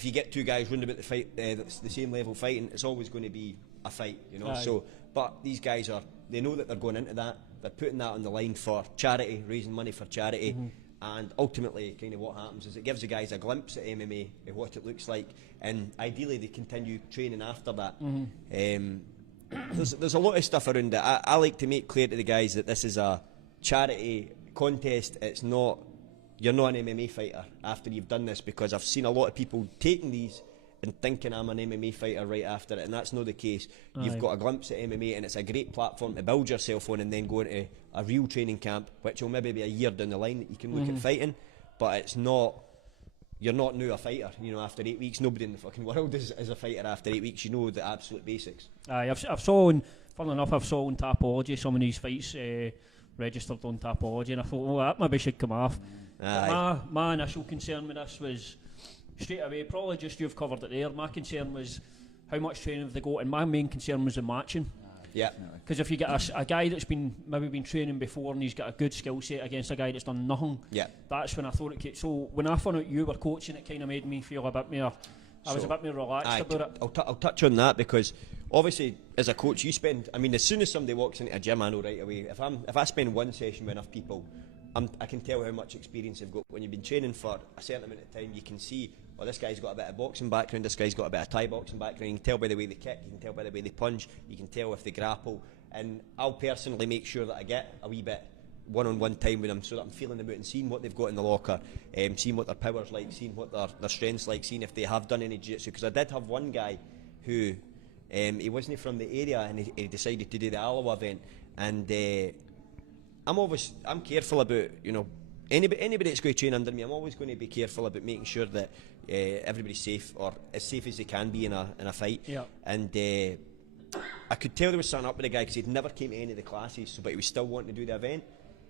you get 2 guys round about the same level fighting, it's always going to be a fight, So, but these guys they know that they're going into that. They're putting that on the line for charity, raising money for charity, and ultimately, kind of what happens is it gives the guys a glimpse at MMA of what it looks like, and ideally they continue training after that. There's a lot of stuff around it. I like to make clear to the guys that this is a charity contest. It's not. You're not an MMA fighter after you've done this, because I've seen a lot of people taking these and thinking I'm an MMA fighter right after it, and that's not the case. You've got a glimpse at MMA, and it's a great platform to build yourself on, and then go into a real training camp, which will maybe be a year down the line that you can look at fighting, but it's not. You're not now a fighter, after 8 weeks. Nobody in the fucking world is a fighter after 8 weeks. You know the absolute basics. I've saw funnily enough, I've saw on Tapology some of these fights registered on Tapology, and I thought, that maybe should come off. My initial concern with this was, straight away, probably just you've covered it there, my concern was how much training have they got, and my main concern was the matching. Because if you get a guy that's maybe been training before and he's got a good skill set against a guy that's done nothing, that's when I thought it could. So when I found out you were coaching, it kind of made me feel a bit more, I was a bit more relaxed about it. I'll touch on that, because obviously as a coach you spend, as soon as somebody walks into a gym, I know right away, if I spend one session with enough people, I can tell how much experience they've got. When you've been training for a certain amount of time, you can see, this guy's got a bit of boxing background, this guy's got a bit of Thai boxing background. You can tell by the way they kick, you can tell by the way they punch, you can tell if they grapple. And I'll personally make sure that I get a wee bit one-on-one time with them, so that I'm feeling them out and seeing what they've got in the locker, seeing what their power's like, seeing what their strength's like, seeing if they have done any jiu-jitsu. Because I did have one guy who he wasn't from the area, and he decided to do the Alloa event, and I'm careful about, you know, anybody that's going to train under me. I'm always going to be careful about making sure that everybody's safe, or as safe as they can be in a fight. Yeah. And I could tell there was something up with the guy, because he'd never came to any of the classes, but he was still wanting to do the event.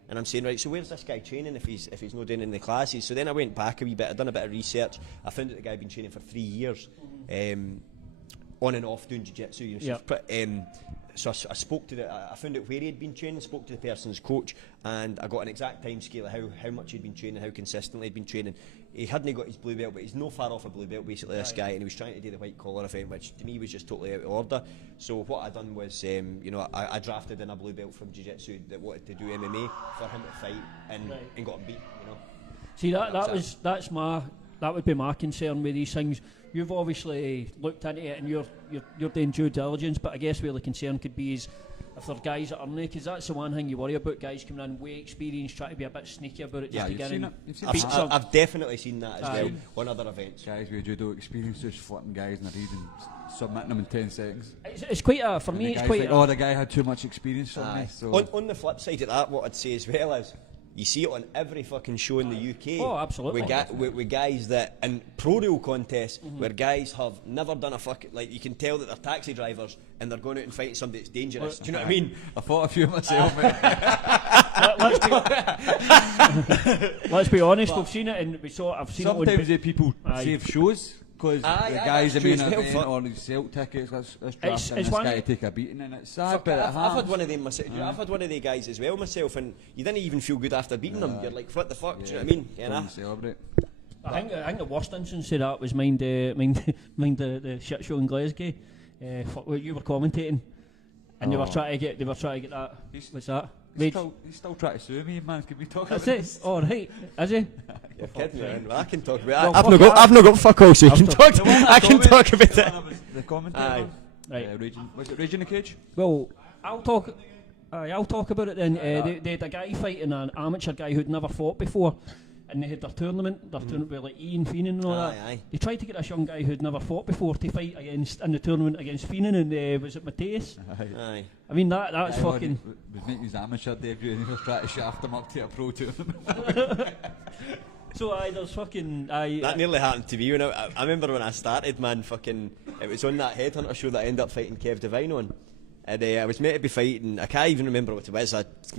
And I'm saying, right, so where's this guy training if he's not doing any of the classes? So then I went back a wee bit, I'd done a bit of research. I found that the guy had been training for 3 years, on and off doing jiu-jitsu. You know, so I spoke to I found out where he had been training, spoke to the person's coach, and I got an exact time scale of how much he'd been training, how consistently he'd been training. He hadn't got his blue belt, but he's no far off a blue belt, basically, this guy, and he was trying to do the white collar event, which to me was just totally out of order. So what I done was, you know, I drafted in a blue belt from jiu-jitsu that wanted to do MMA for him to fight, and got him beat, you know. See, that would be my concern with these things. You've obviously looked into it and you're doing due diligence, but I guess where the concern could be is if there are guys that aren't, because that's the one thing you worry about, guys coming in way experienced, trying to be a bit sneaky about it, just to get in. I've definitely seen that as well on other events. Guys with judo experience just flipping guys in the read and submitting them in 10 seconds. It's quite a, for me it's quite like, the guy had too much experience for me. So. On the flip side of that, what I'd say as well is, you see it on every fucking show in the UK. Oh, absolutely. With guys that, in pro reel contests, where guys have never done a fucking, like, you can tell that they're taxi drivers and they're going out and fighting somebody that's dangerous. Do you know what I mean? I fought a few myself, mate. Let's be honest, we've seen it, and I've seen sometimes it on people save shows. Because the guys have been event or these sale tickets, let's draft this guy to take a beating, and it's sad, but I've had one of them myself. I've had one of the guys as well myself, and you didn't even feel good after beating them. You're like, what the fuck? Do you know what I mean? Don't celebrate. I think the worst instance of that was mind the shit show in Glasgow. Where you were commentating, and they were trying to get that. What's that? He's still trying to sue me, man. Can we talk about this? Oh, right. Is he? You're kidding, man. Well, I can talk about it. I've not got fuck all, so you can talk. I can talk about it. The commentator. Right. Was it Rage in the Cage? Well, I'll talk about it then. They had a guy fighting an amateur guy who'd never fought before, and they had their tournament with like Ian Feenan and all that. They tried to get this young guy who'd never fought before to fight in the tournament against Feenan, and was it Mateus? Aye. I mean that's fucking. Was making his amateur debut, and he was trying to shaft him up to a pro tournament. So there's fucking that nearly happened to me when I remember when I started, man. Fucking, it was on that Headhunter show that I ended up fighting Kev Devine on. And I was meant to be fighting, I can't even remember what it was.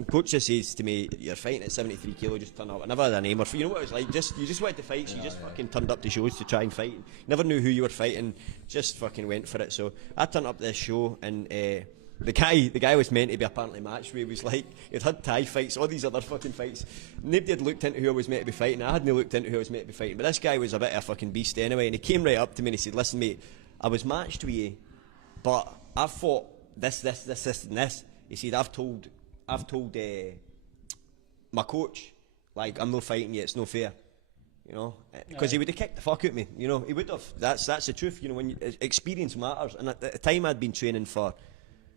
Coach just says to me, "You're fighting at 73 kilo, just turn up." I never had a name, or you know what it was like. You just went to fight, so you just fucking turned up to shows to try and fight. Never knew who you were fighting, just fucking went for it. So I turned up to this show, and the guy was meant to be apparently matched. He was like, he'd had Thai fights, all these other fucking fights. Nobody had looked into who I was meant to be fighting. I hadn't looked into who I was meant to be fighting, but this guy was a bit of a fucking beast anyway. And he came right up to me and he said, "Listen, mate, I was matched with you, but I've fought this, and this." He said, I've told my coach, like, I'm not fighting you, it's no fair, you know, because he would have kicked the fuck out of me, you know, he would have. That's the truth, you know, when experience matters. And at the time I'd been training for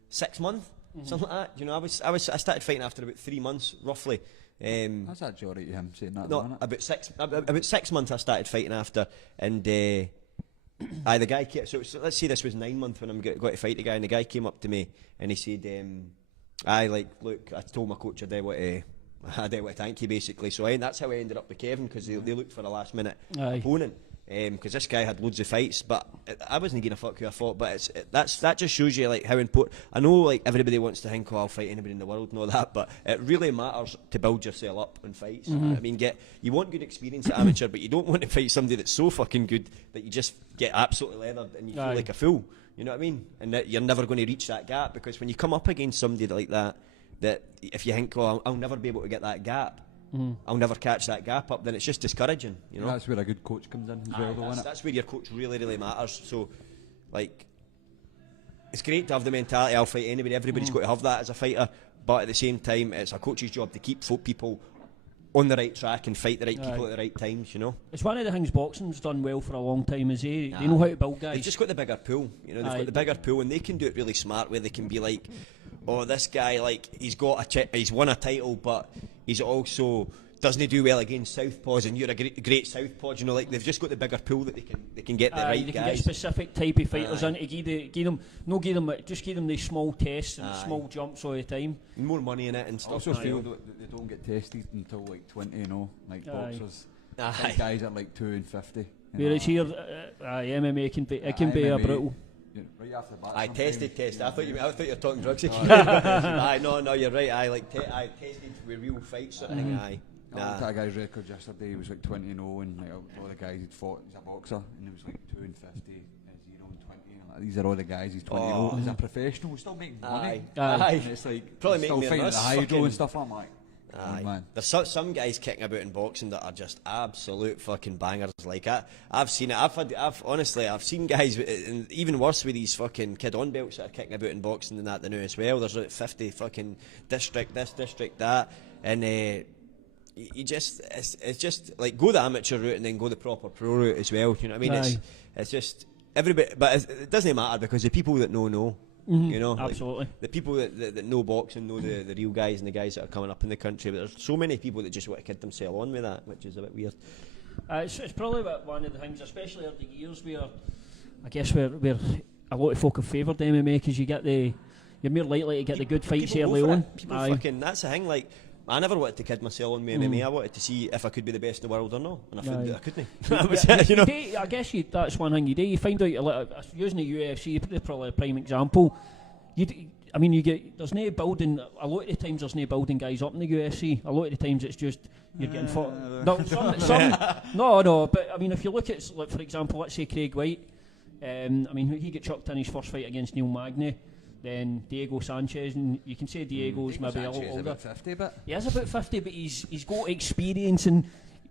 6 months, something like that, you know. I started fighting after about 3 months, roughly. That's actually alright, him saying that. No, about 6 months I started fighting after, and the guy came, so let's say this was 9 months when I'm got to fight the guy, and the guy came up to me and he said, look, I told my coach I didn't want to thank you, basically. So that's how I ended up with Kevin, because they looked for a last minute opponent, because this guy had loads of fights, but I wasn't giving a fuck who I fought. But that just shows you like how important. I know like everybody wants to think, "Oh, I'll fight anybody in the world," and all that, but it really matters to build yourself up in fights. I mean, you want good experience at amateur, but you don't want to fight somebody that's so fucking good that you just get absolutely leathered and you feel like a fool. You know what I mean? And that you're never going to reach that gap, because when you come up against somebody like that if you think, "Oh, I'll never be able to get that gap, I'll never catch that gap up," then it's just discouraging, you know. That's where a good coach comes in as well, though, isn't it? That's where your coach really, really matters. So, like, it's great to have the mentality, "I'll fight anybody." Everybody's got to have that as a fighter, but at the same time, it's a coach's job to keep people on the right track and fight the right people at the right times, you know. It's one of the things boxing's done well for a long time, is they know how to build guys. They've just got the bigger pool, you know. They've got the bigger pool, and they can do it really smart, where they can be like, "Oh, this guy, like, he's won a title, but he's also doesn't do well against southpaws, and you're a great southpaw. You know, like they've just got the bigger pool that they can get the right they guys. can get specific type of fighters in to give them these small tests and small jumps all the time. More money in it and stuff. I also feel that they don't get tested until like 20-0, like boxers. Some guys are like 2-50. Whereas here, MMA can be a brutal. Right after the bat. I tested. I thought you were talking drugs again. No, you're right. I tested with real fights sort of thing. I looked at a guy's record yesterday. He was like 20-0, and like all the guys he'd fought. He's a boxer, and he was like 2-50, 0-20. These are all the guys. He's 20-0. He's a professional. He's still making money. Aye. And it's like Probably still making fighting at the hydro and stuff. I'm like, man. There's some guys kicking about in boxing that are just absolute fucking bangers. Like I've seen it. I've seen guys, and even worse with these fucking kid on belts that are kicking about in boxing than that now as well. There's like 50 fucking district this, district that, and it's just like go the amateur route and then go the proper pro route as well. You know what I mean? It's just everybody, but it doesn't matter because the people that know. Mm-hmm. You know, absolutely. Like, the people that know boxing know the real guys and the guys that are coming up in the country. But there's so many people that just want to kid themselves on with that, which is a bit weird. It's probably one of the things, especially over the years, where I guess where a lot of folk have favoured MMA because you're more likely to get the good fights early on. That's the thing. Like, I never wanted to kid myself on with MMA. I wanted to see if I could be the best in the world or not, and I found that I couldn't. That was it, you know. I guess that's one thing you do. You find out using the UFC, probably a prime example. There's no building. A lot of the times there's no building guys up in the UFC. A lot of the times it's just you're getting fought. No. But I mean, if you look at, like, for example, let's say Craig White. He got chucked in his first fight against Neil Magny. Then Diego Sanchez, and you can say Diego's maybe a little older. About 50, but he is about 50, but he's got experience, and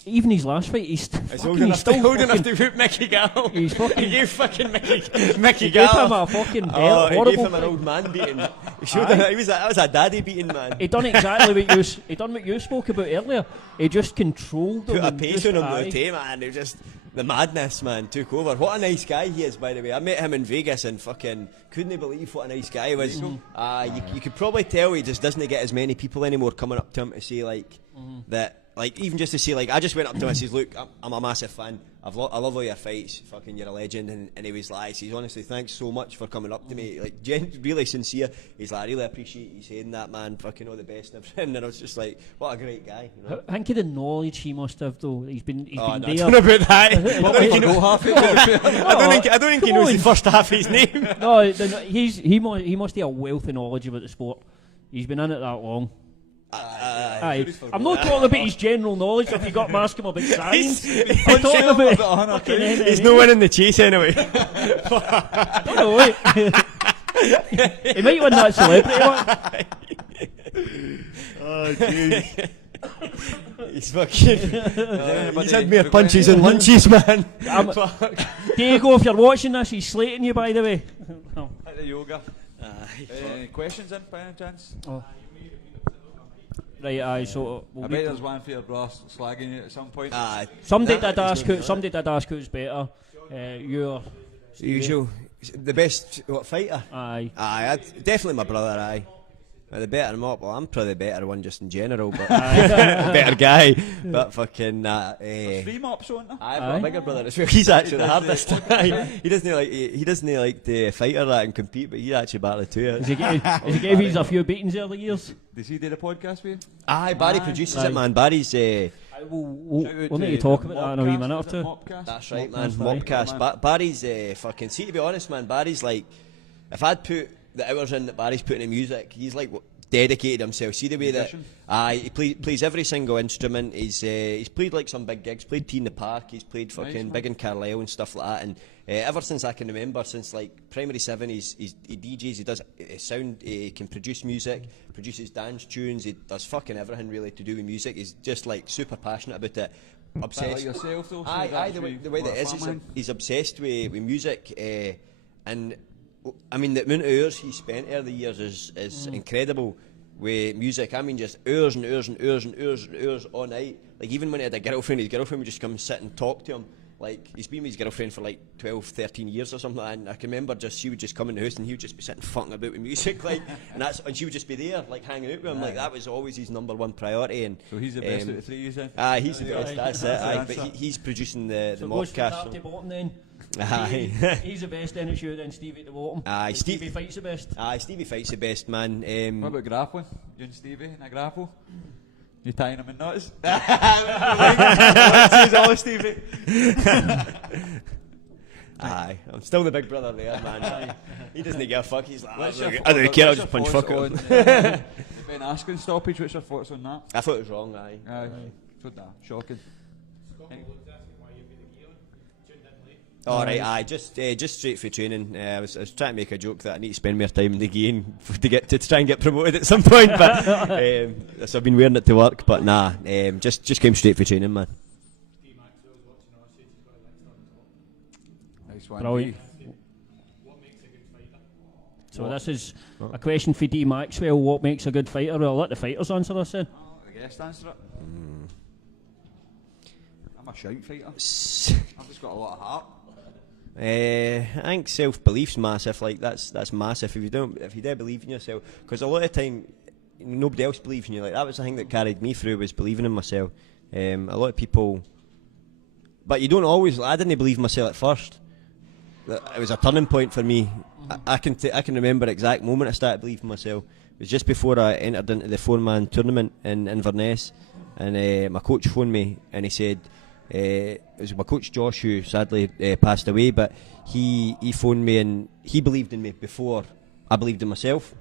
even his last fight, he's old enough to whip Mickey Gall. He gave fucking Mickey Gall. He gave him a fucking horrible. He gave him an old man beating. That was a daddy beating, man. He done exactly what you spoke about earlier. He just controlled him. Put a pace on him with the tape, man. It just the madness, man, took over. What a nice guy he is, by the way. I met him in Vegas and fucking couldn't believe what a nice guy he was. You could probably tell he just doesn't get as many people anymore coming up to him to say like that. Like, even just to say, like, I just went up to him and says, look, I'm a massive fan. I love all your fights. Fucking, you're a legend. And he was like, he's honestly, thanks so much for coming up to me. Like, really sincere. He's like, I really appreciate you saying that, man. Fucking all the best and everything. And I was just like, what a great guy. You know? I think of the knowledge he must have, though. He's been there. I don't know about that. I don't think he knows the first half of his name. No, he must have a wealth of knowledge about the sport. He's been in it that long. I'm not talking about his general knowledge. If you got to ask him about science, I'm talking about he's no winning the chase anyway. I don't know. He might win that celebrity one. Oh jeez. He's fucking. He's had more punches and lunches, man. Diego, if you're watching this, he's slating you, by the way. At the yoga. Any questions in by any chance? Right, so I bet there's one for your brass slagging you at some point. Somebody did ask who's better. You're usual, the best fighter. Aye, definitely my brother. Aye, the better him up. Well, I'm probably the better one just in general, but better guy. But fucking there's 3 mops on there. I've got a bigger brother as well. He's actually the hardest. He doesn't like the fighter that and compete, but he's actually battled too. Has he gave you a few beatings early years? Does he do the podcast with you? Aye, Barry produces it, man. Barry's. We'll need to talk about that in a wee minute or two. Mopcast? That's right, man. Mopcast. Barry's fucking. See, to be honest, man, Barry's like, if I'd put the hours in that Barry's putting in music, he's like dedicated himself. See the way that he plays every single instrument. He's played like some big gigs. Played Tea in the Park. He's played fucking big in Carlisle and stuff like that. And ever since I can remember, since like primary 7, he DJs. He does sound. He can produce music, produces dance tunes. He does fucking everything really to do with music. He's just like super passionate about it. Obsessed. Like yourself, though. The way that is, he's obsessed with music. And I mean, the amount of hours he spent over the years is incredible with music. I mean, just hours and hours and hours and hours and hours all night. Like, even when he had a girlfriend, his girlfriend would just come and sit and talk to him. Like, he's been with his girlfriend for like 12, 13 years or something, and I can remember she would just come in the house and he would just be sitting fucking about with music, like, and she would just be there, like, hanging out with him, like, that was always his number one priority. And so he's the best out of three, is he? He's the best, that's it, but he's producing the modcast. So bottom then. He's the best, then it's you, then Stevie at the bottom. Stevie fights the best. Stevie fights the best, man. What about grappling? You and Stevie in a grapple? You tying him in knots? All Stevie. Aye, I'm still the big brother there, man. He doesn't give a fuck. He's like, I don't care, I'll just punch fuck him. Ben Askren stoppage, what's your thoughts on that? I thought it was wrong, aye. Shocking. Alright, aye, just straight for training. I was trying to make a joke that I need to spend more time in the game to try and get promoted at some point, but so I've been wearing it to work, but nah, just came straight for training, man. Nice one. Brilliant. So this is a question for D Maxwell. What makes a good fighter? Well, I'll let the fighters answer this then. The guest answer it. I'm a shout fighter. I've just got a lot of heart. I think self-belief's massive. Like that's massive. If you don't believe in yourself, because a lot of time nobody else believes in you. Like that was the thing that carried me through, was believing in myself. A lot of people, but you don't always. I didn't believe in myself at first. It was a turning point for me. I can remember the exact moment I started believing in myself. It was just before I entered into the 4-man tournament in Inverness, and my coach phoned me and he said. It was my coach Josh, who sadly passed away, but he phoned me and he believed in me before I believed in myself,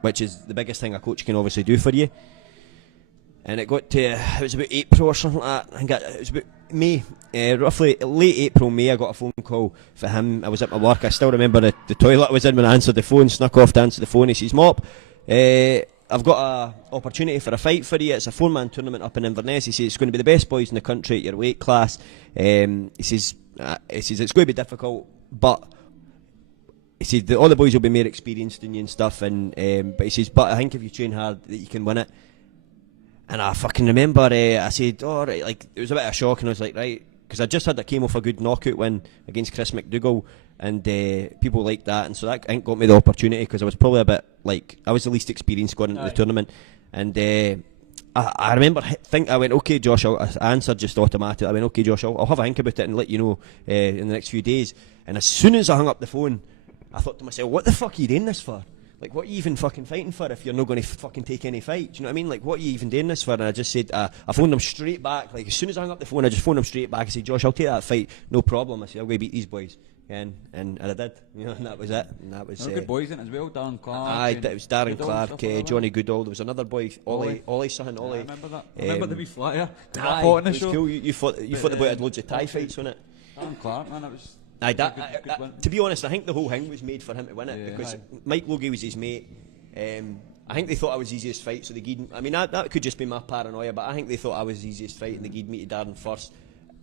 which is the biggest thing a coach can obviously do for you. And it got to, it was about April or something like that. I think it was about May, roughly late April, May. I got a phone call for him. I was at my work. I still remember the toilet I was in when I answered the phone, snuck off to answer the phone. He says, "Mop, I've got an opportunity for a fight for you. It's a 4-man tournament up in Inverness." He says it's going to be the best boys in the country at your weight class. He says it's going to be difficult, but he said all the boys will be more experienced than you and stuff. And but he says, but I think if you train hard, that you can win it. And I fucking remember I said, all right, like it was a bit of a shock, and I was like, right, because I just came off a good knockout win against Chris McDougall. And people like that, and so that I think got me the opportunity, because I was probably a bit like, I was the least experienced going into the tournament. And I remember I went, okay Josh, I answered just automatically. I went, okay Josh, I'll have a think about it and let you know in the next few days. And as soon as I hung up the phone, I thought to myself, what the fuck are you doing this for? Like, what are you even fucking fighting for if you're not going to fucking take any fight? Do you know what I mean? Like, what are you even doing this for? And I just said, I phoned him straight back. Like, as soon as I hung up the phone, I just phoned him straight back. I said, Josh, I'll take that fight, no problem. I said, I'll go beat these boys. And I did, you know, and that was it. And that was good boys in as well, Darren Clark. Aye, it was Darren Clark, Johnny Goodall. There was another boy, Ollie's son, Ollie. I remember that. I remember the wee flyer. Aye, it was cool. You thought the boy had loads of Thai fights on it. Darren Clark, man, it was. To be honest, I think the whole thing was made for him to win it, because Mike Logie was his mate. I think they thought I was the easiest fight, so they gave. I mean, that could just be my paranoia, but I think they thought I was the easiest fight, and they gave me to Darren first.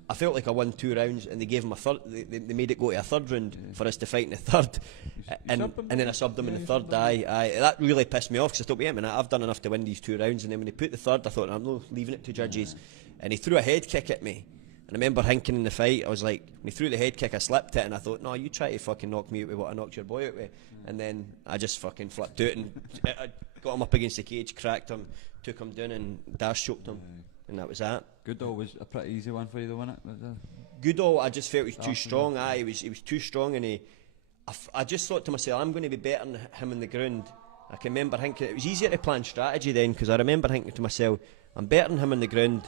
I felt like I won 2 rounds, and they gave him a third. They made it go to a third round for us to fight in the third, and then I subbed him in the third. Aye, that really pissed me off, because I thought, wait a minute, I've done enough to win these 2 rounds, and then when he put the third, I thought, I'm not leaving it to judges, and he threw a head kick at me. And I remember thinking in the fight, I was like, when he threw the head kick, I slipped it, and I thought, no, you try to fucking knock me out with what I knocked your boy out with. And then I just fucking flipped out and I got him up against the cage, cracked him, took him down and dash choked him. And that was that. Goodall was a pretty easy one for you though, wasn't it? Goodall, I just felt he was too strong. He was too strong, and I just thought to myself, I'm going to be better than him on the ground. I can remember thinking, it was easier to plan strategy then, because I remember thinking to myself, I'm better than him on the ground.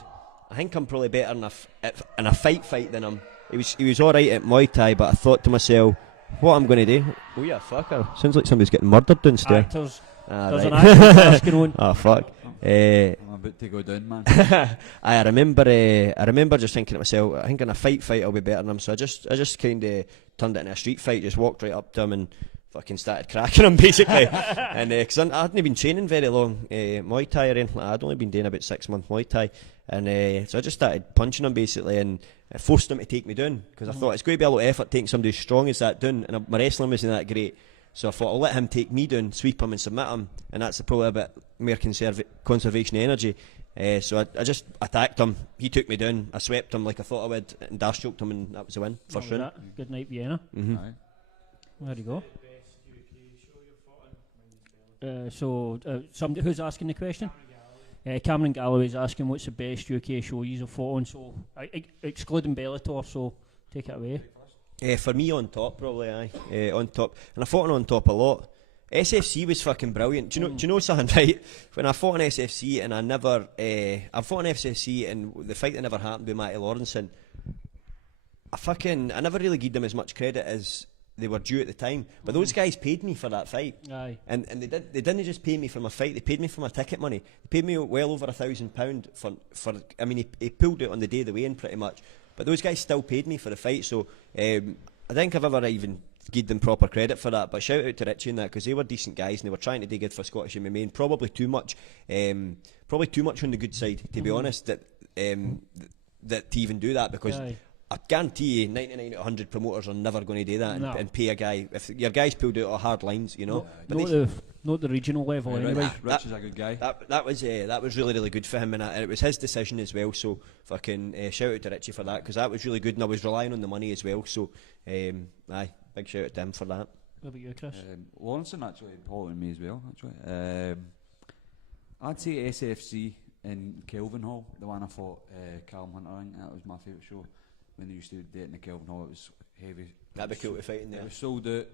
I think I'm probably better in a fight than him. He was alright at Muay Thai, but I thought to myself, what I'm going to do? Oh yeah, fucker. Sounds like somebody's getting murdered downstairs. There's an actor on. Oh fuck. I'm about to go down, man. I remember just thinking to myself, I think in a fight I'll be better than him. So I just kind of turned it into a street fight. Just walked right up to him and fucking started cracking him basically. And because I hadn't been training very long Muay Thai or anything like that. I'd only been doing about 6 months Muay Thai, and so I just started punching him basically, and I forced him to take me down, because I thought it's going to be a lot of effort taking somebody as strong as that down, and my wrestling wasn't that great. So I thought I'll let him take me down, sweep him and submit him, and that's probably a bit more conservation of energy. So I just attacked him. He took me down. I swept him like I thought I would, and dash choked him, and that was the win. First round. Good night, Vienna. Mm-hmm. There you go. Somebody who's asking the question? Cameron Galloway's asking what's the best UK show you've fought on. So excluding Bellator, so take it away. For me, On Top, probably, On Top. And I fought on Top a lot. SFC was fucking brilliant. Do you know something, right? When I fought on SFC and I fought on SFC and the fight that never happened with Matty Lawrenson, I never really gave them as much credit as they were due at the time. But those guys paid me for that fight. Aye. And they didn't just pay me for my fight, they paid me for my ticket money. They paid me well over £1,000 for I mean, he pulled it on the day of the weigh-in pretty much. But those guys still paid me for the fight, so I think I've ever even give them proper credit for that. But shout out to Richie and that, because they were decent guys and they were trying to do good for Scottish MMA, and probably too much on the good side, to be honest, that to even do that, because I guarantee you 99 out of 100 promoters are never going to do that and pay a guy if your guys pulled out of hard lines, you know. Not the regional level anyway. Rich is a good guy. That was really, really good for him, and it was his decision as well. So fucking shout out to Richie for that, because that was really good, and I was relying on the money as well. So big shout out to him for that. What about you, Chris? Lawrenson actually important me as well. Actually, I'd say SFC in Kelvin Hall, the one I fought Callum Hunter. I think that was my favourite show. When they used to do it in the Kelvin Hall, it was heavy. That'd be cool to fight in there. It was sold out.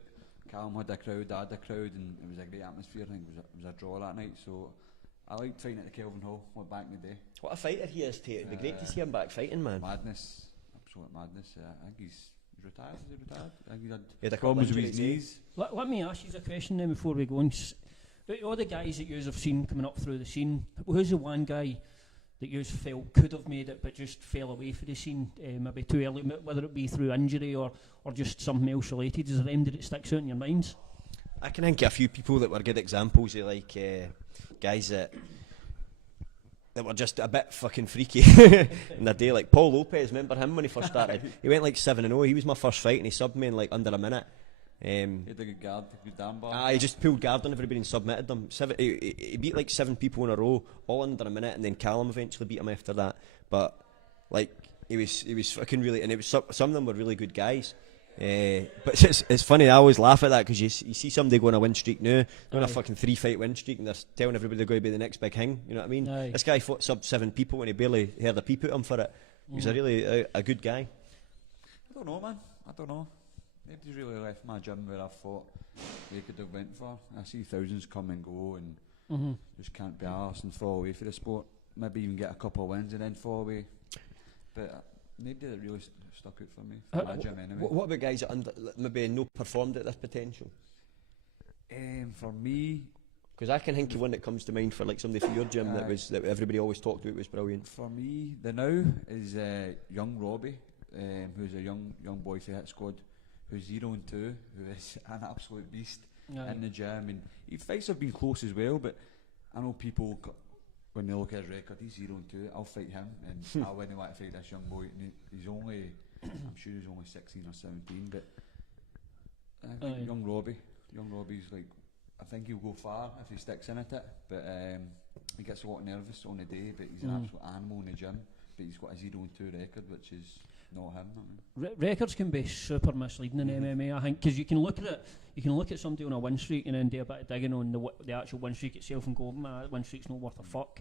Callum had a crowd, I had a crowd, and it was a great atmosphere. I think it was a draw that night, so I liked fighting at the Kelvin Hall back in the day. What a fighter he is, Tate. It'd be great to see him back fighting, man. Madness, absolute madness. I think he's retired. Is he retired? I think he had problems with his knees. Let me ask you a question then before we go on. All the guys that you have seen coming up through the scene, who's the one guy that you felt could have made it but just fell away for the scene, maybe too early, whether it be through injury or just something else related? Is there them that sticks out in your minds? I can think of a few people that were good examples of like guys that were just a bit fucking freaky in their day, like Paul Lopez. Remember him when he first started? He went like 7-0. He was my first fight and he subbed me in like under a minute. He had a good guard, a good arm bar. He just pulled guard on everybody and submitted them. He beat like 7 people in a row, all under a minute, and then Callum eventually beat him after that. But like he was fucking really, and it was some of them were really good guys. But it's funny. I always laugh at that, because you see somebody go on a win streak now, on a fucking 3-fight win streak, and they're telling everybody they're going to be the next big thing. You know what I mean? This guy fought sub 7 people and he barely heard a peep at him for it. He was a really a good guy. I don't know, man. I don't know. Nobody's really left my gym where I thought they could have went for. I see thousands come and go and just can't be arsed and fall away for the sport. Maybe even get a couple of wins and then fall away. But nobody that really stuck out for me, for my gym anyway. What about guys that maybe no performed at this potential? For me, because I can think of one that comes to mind for like somebody for your gym that everybody always talked about was brilliant. For me, the now is young Robbie, who's a young boy for that squad, who's 0-2, who is an absolute beast in the gym, and his fights have been close as well. But I know people, when they look at his record, he's 0-2. I'll fight him, and I wouldn't want to fight this young boy. And he's only, I'm sure he's only 16 or 17. But I think young Robbie's like, I think he'll go far if he sticks in at it. But he gets a lot nervous on the day. But he's an absolute animal in the gym. But he's got a 0-2 record, which is not him. I mean. Records can be super misleading in MMA, I think, because you can look at it. You can look at somebody on a win streak and then do a bit of digging on the actual win streak itself and go, that win streak's not worth a fuck.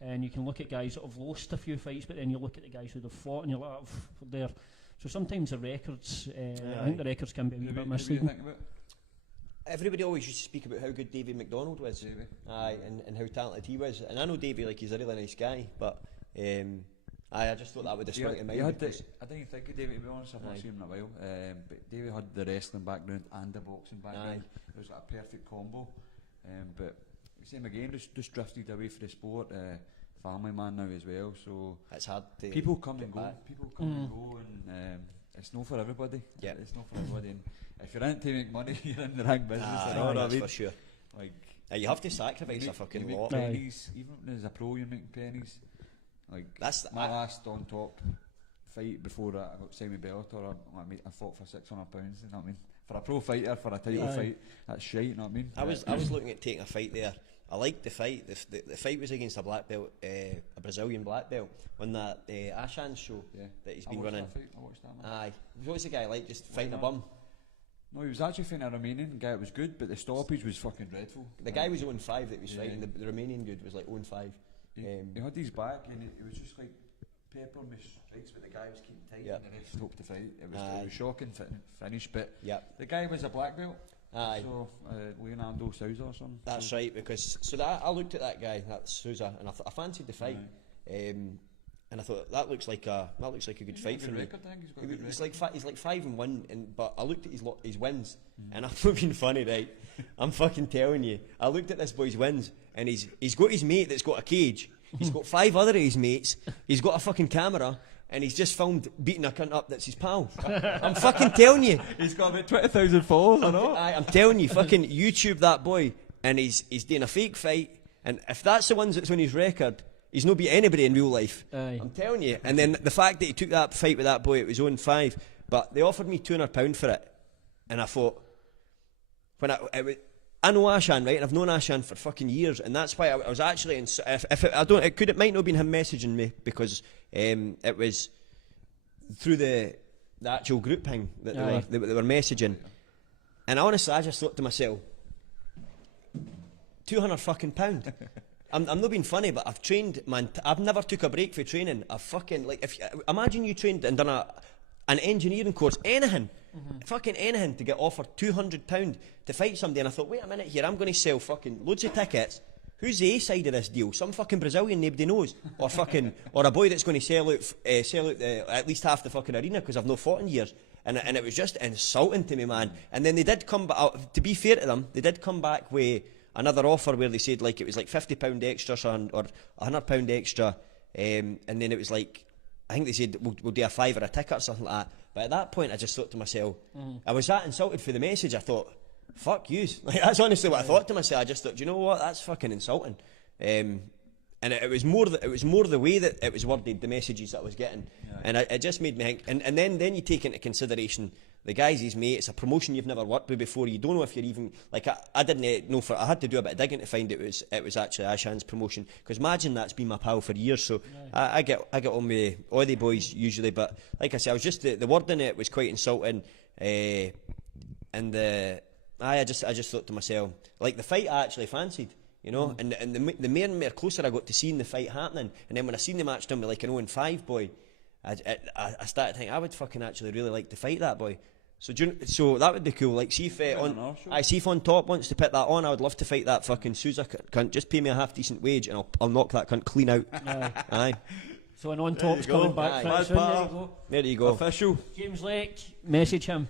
And you can look at guys that have lost a few fights, but then you look at the guys who have fought and you're like, there. So sometimes the records, I think the records can be a wee bit misleading. Everybody always used to speak about how good Davey McDonald was. And how talented he was. And I know Davey, like, he's a really nice guy, but I just thought that would have sprung to mind. I didn't think of Davey, to be honest. I've not seen him in a while. But Davey had the wrestling background and the boxing background. It was like a perfect combo. But same again, just drifted away from the sport. Family man now as well. So it's hard to people come and go. And it's not for everybody. Yeah, it's not for everybody. And if you're in to make money, you're in the ring business. That's for sure. Like you have to sacrifice a fucking lot. Pennies, even as a pro, you're making pennies. Like that's my last on top fight before I got signed with Bellator. I fought for £600. You know what I mean? for a pro fighter, for a title fight, that's shite, you know what I mean? I was looking at taking a fight there. I liked the fight. The fight was against a black belt, a Brazilian black belt, on that Ashan show that he's been running. I watched that, man. Aye. What was the guy like, just fighting a bum? No, he was actually fighting a Romanian guy. It was good, but the stoppage was fucking dreadful. The guy was 0-5 that he was fighting. The Romanian dude was like 0-5. He had his back, and it was just like pepper me strikes, but the guy was keeping tight, and the ref stopped the fight. It was shocking finish, but the guy was a black belt. Aye. So Leonardo Souza or something. That's right, because I looked at that guy, that Souza, and I fancied the fight. And I thought that looks like a good fight for me. He's like 5-1, but I looked at his wins, and I'm not being funny, right? I'm fucking telling you. I looked at this boy's wins, and he's got his mate that's got a cage. He's got 5 other of his mates. He's got a fucking camera, and he's just filmed beating a cunt up that's his pal. I'm fucking telling you. He's got about 20,000 followers, I know. I'm telling you, fucking YouTube that boy, and he's doing a fake fight, and if that's the ones that's on his record, he's not beat anybody in real life. I'm telling you. And then the fact that he took that fight with that boy, it was 0-5, but they offered me £200 for it, and I thought, I know Ashan, right, and I've known Ashan for fucking years, and that's why I was actually it might not have been him messaging me, because it was through the actual group thing that they were messaging, and honestly I just thought to myself, £200 fucking pound. I'm not being funny, but I've trained, man. I've never took a break for training. I've fucking, like, imagine you trained and done an engineering course, fucking anything, to get offered £200 to fight somebody. And I thought, wait a minute here, I'm going to sell fucking loads of tickets. Who's the A side of this deal? Some fucking Brazilian nobody knows, or a boy that's going to sell out at least half the fucking arena because I've not fought in years. And it was just insulting to me, man. And then they did come back. To be fair to them, they did come back with another offer where they said like it was like £50 extra or £100 extra, and then it was like, I think they said we'll do a £5 a ticket or something like that. But at that point I just thought to myself, I was that insulted for the message. I thought, fuck you. Like, that's honestly what I thought to myself. I just thought, do you know what, that's fucking insulting. And it was more the way that it was worded, the messages that I was getting, and it just made me think. And then you take into consideration the guy's his mate. It's a promotion you've never worked with before. You don't know if you're even like, I didn't know I had to do a bit of digging to find it was actually Ashan's promotion, because imagine that's been my pal for years. So I get on with all the boys usually, but like I said, I was just the word in it was quite insulting, and I just thought to myself, like, the fight I actually fancied. You know, and the more and more closer I got to seeing the fight happening, and then when I seen the match done with like an 0-5 boy, I started thinking I would fucking actually really like to fight that boy. So that would be cool. Like, see if on top wants to put that on, I would love to fight that fucking Souza cunt. Just pay me a half decent wage, and I'll knock that cunt clean out. Aye. So an on top's coming back. There you go. Official. James Lake, message him.